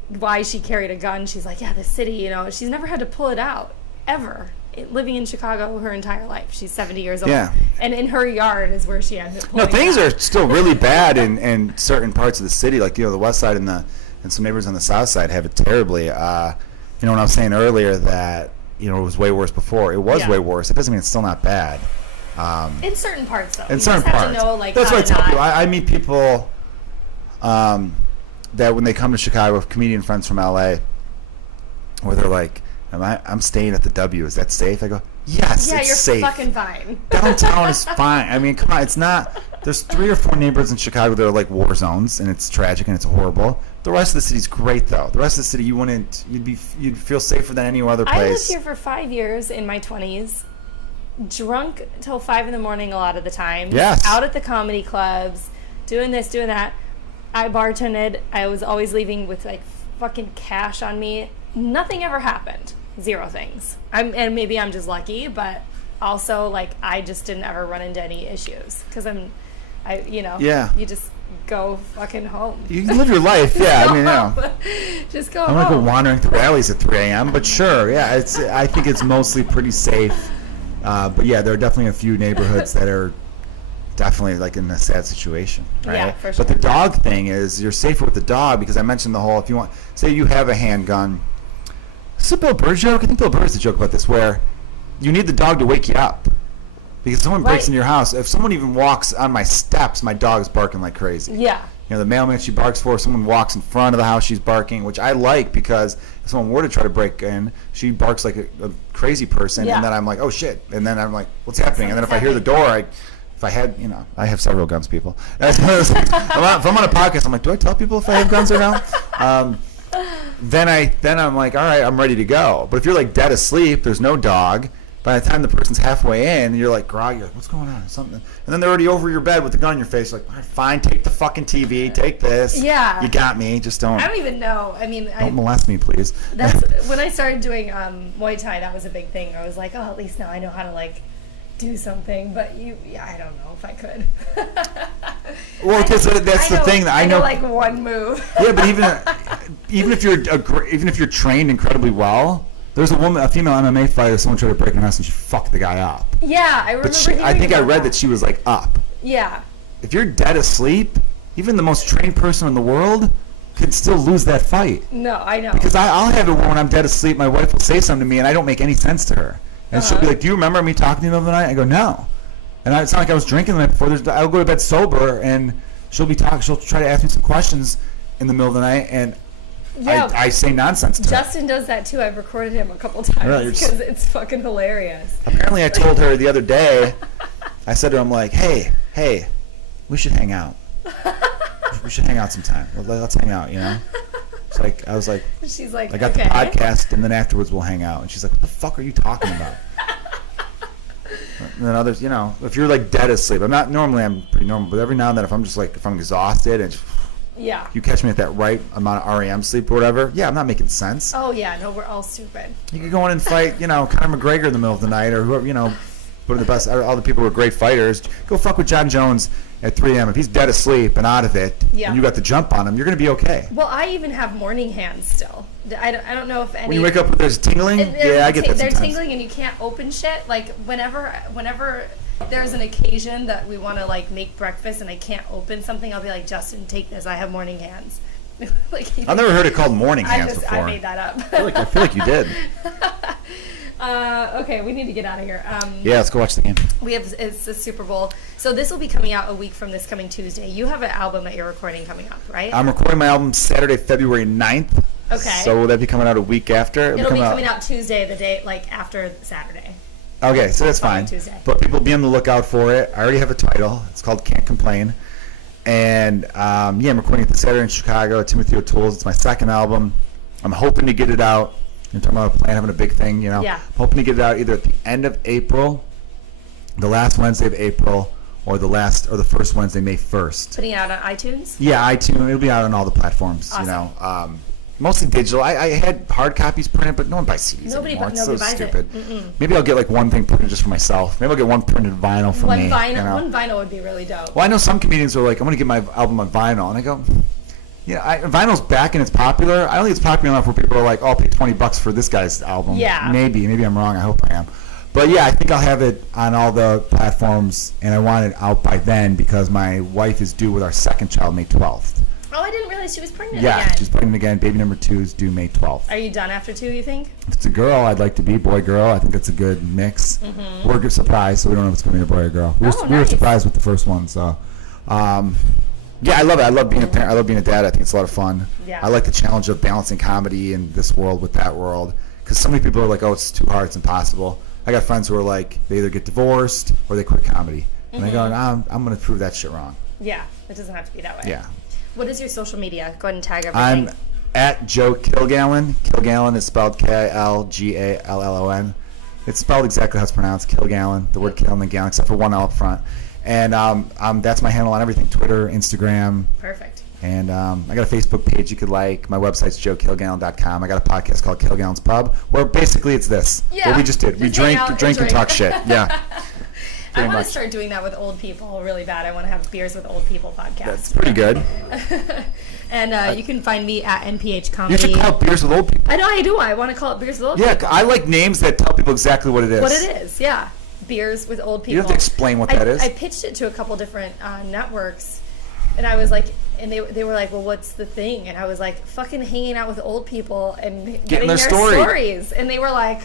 why she carried a gun, she's like, yeah, the city, you know, she's never had to pull it out ever. Living in Chicago her entire life. She's 70 years old. Yeah. And in her yard is where she ends up pulling things are still really bad in certain parts of the city, like, you know, the west side and some neighbors on the south side have it terribly. You know, when I was saying earlier that, you know, it was way worse before, it was way worse. It doesn't mean it's still not bad. In certain parts, though. In certain parts. Have to know, like, that's what I tell people. I meet people that when they come to Chicago, comedian friends from LA, where they're like, I'm staying at the W. Is that safe? I go, yes, it's safe. Yeah, you're fucking fine. Downtown is fine. I mean, come on, it's not. There's 3 or 4 neighborhoods in Chicago that are like war zones, and it's tragic and it's horrible. The rest of the city's great, though. The rest of the city, you'd feel safer than any other place. I lived here for 5 years in my 20s, drunk till 5 in the morning a lot of the time. Yes. Out at the comedy clubs, doing this, doing that. I bartended. I was always leaving with like fucking cash on me. Nothing ever happened. 0 things. And maybe I'm just lucky, but also like I just didn't ever run into any issues because you just go fucking home. You can live your life, yeah. I mean, just go I'm home. not go wandering through alleys at 3 a.m., but sure, yeah. I think it's mostly pretty safe. But yeah, there are definitely a few neighborhoods that are definitely like in a sad situation, right? Yeah, for sure. But the dog thing is you're safer with the dog because I mentioned the whole, if you want, say you have a handgun. Is this a Bill Burr joke? I think Bill Burr has a joke about this where you need the dog to wake you up. Because if someone breaks into your house, if someone even walks on my steps, my dog is barking like crazy. Yeah. You know, the mailman she barks for, if someone walks in front of the house, she's barking, which I like because if someone were to try to break in, she barks like a crazy person. Yeah. And then I'm like, oh shit. And then I'm like, what's happening? And then if I hear the door, if I had, you know, I have several guns, people. If I'm on a podcast, I'm like, do I tell people if I have guns or no? Then I'm like, all right, I'm ready to go. But if you're like dead asleep, there's no dog. By the time the person's halfway in, you're like groggy, like, what's going on? Something. And then they're already over your bed with the gun in your face. Like, all right, fine, take the fucking TV, take this. Yeah. You got me. Just don't. I don't even know. I mean, don't molest me, please. That's when I started doing Muay Thai. That was a big thing. I was like, oh, at least now I know how to like do something. But I don't know if I could. Well, because that's the thing that I know. Like one move. Yeah, but even if you're trained incredibly well. There's a female MMA fighter, someone tried to break her house and she fucked the guy up. Yeah, I remember hearing I think I read that she was like up. Yeah. If you're dead asleep, even the most trained person in the world could still lose that fight. No, I know. Because I'll have it when I'm dead asleep, my wife will say something to me and I don't make any sense to her. And she'll be like, do you remember me talking to you the other night? I go, no. And it's not like I was drinking the night before. I'll go to bed sober and she'll try to ask me some questions in the middle of the night and yeah, I say nonsense to Justin does that too. I've recorded him a couple times because it's fucking hilarious. Apparently I told her the other day, I said to him like, hey, we should hang out. We should hang out sometime. Let's hang out, you know? I was like, she's like, I got the podcast, and then afterwards we'll hang out. And she's like, what the fuck are you talking about? And then others, you know, if you're like dead asleep, I'm pretty normal, but every now and then if I'm exhausted and you catch me at that right amount of REM sleep or whatever, I'm not making sense. Oh yeah, no, we're all stupid. You could go in and fight, you know, Conor McGregor in the middle of the night, or whoever, you know, one of the best, all the people who are great fighters. Go fuck with John Jones at 3 a.m. If he's dead asleep and out of it, and you got the jump on him, you're going to be okay. Well, I even have morning hands still. I don't know if any... When you wake up, there's tingling? I get that They're sometimes. tingling and you can't open shit. Like, whenever there's an occasion that we want to, like, make breakfast and I can't open something, I'll be like, Justin, take this. I have morning hands. Like, I've never heard it called morning hands before. I made that up. I feel like you did. Okay, we need to get out of here. Let's go watch the game. It's the Super Bowl. So this will be coming out a week from this coming Tuesday. You have an album that you're recording coming up, right? I'm recording my album Saturday, February 9th. Okay. So will that be coming out a week after? It'll be coming out Tuesday, the day, like, after Saturday. Okay, so that's fine. Tuesday. But people be on the lookout for it. I already have a title. It's called Can't Complain. And, I'm recording it this Saturday in Chicago at Timothy O'Toole's. It's my second album. I'm hoping to get it out. You're talking about a plan, having a big thing, you know. Yeah. I'm hoping to get it out either at the end of April, the last Wednesday of April, or the first Wednesday, May 1st. Putting it out on iTunes? Yeah, iTunes. It'll be out on all the platforms, awesome. You know. Mostly digital. I had hard copies printed, but no one buys CDs anymore. It's so buys stupid. It. Maybe I'll get like one thing printed just for myself. Maybe I'll get one printed vinyl for me. One vinyl would be really dope. Well, I know some comedians are like, I'm going to get my album on vinyl. And I go, vinyl's back and it's popular. I don't think it's popular enough where people are like, I'll pay $20 for this guy's album. Yeah. Maybe I'm wrong. I hope I am. But I think I'll have it on all the platforms, and I want it out by then because my wife is due with our second child May 12th. Oh, I didn't realize she was pregnant again. again. She's pregnant again. Baby number 2 is due May 12th. Are you done after 2, you think? If it's a girl, I'd like to be boy, girl. I think that's a good mix. Mm-hmm. We're surprised, so we don't know if it's going to be a boy or girl. We were surprised with the first one, so... I love it. I love being a parent. I love being a dad. I think it's a lot of fun. Yeah. I like the challenge of balancing comedy in this world with that world. Because so many people are like, oh, it's too hard. It's impossible. I got friends who are like, they either get divorced or they quit comedy. And they go, I'm going to prove that shit wrong. Yeah. It doesn't have to be that way. Yeah. What is your social media? Go ahead and tag everything. I'm at Joe Kilgallon. Kilgallon is spelled Kilgallon. It's spelled exactly how it's pronounced, Kilgallon. The word kill and the gallon, except for one L up front. And that's my handle on everything, Twitter, Instagram. Perfect. And I got a Facebook page you could like. My website's joekilgallon.com. I got a podcast called Kilgallon's Pub, where basically it's this. Yeah. What we just did. We drink and talk shit. Yeah. I want to start doing that with old people really bad. I want to have Beers with Old People podcast. That's pretty good. And you can find me at NPH Comedy. You should call it Beers with Old People. I know I do. I want to call it Beers with Old People. Yeah, I like names that tell people exactly what it is. What it is, yeah. Beers with Old People. You have to explain what that is. I pitched it to a couple different networks, and I was like, and they were like, well, what's the thing? And I was like, fucking hanging out with old people and getting their stories. And they were like,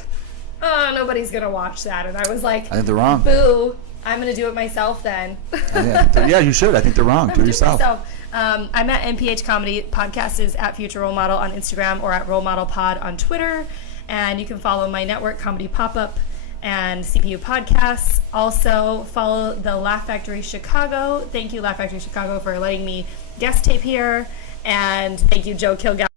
oh, nobody's going to watch that. And I was like, I think they're wrong. Boo. I'm going to do it myself then. Yeah, you should. I think they're wrong. Do it yourself. I'm at NPH Comedy. Podcast is at Future Role Model on Instagram or at Role Model Pod on Twitter. And you can follow my network, Comedy Pop-Up, and CPU Podcasts. Also, follow the Laugh Factory Chicago. Thank you, Laugh Factory Chicago, for letting me guest tape here. And thank you, Joe Kilgallon.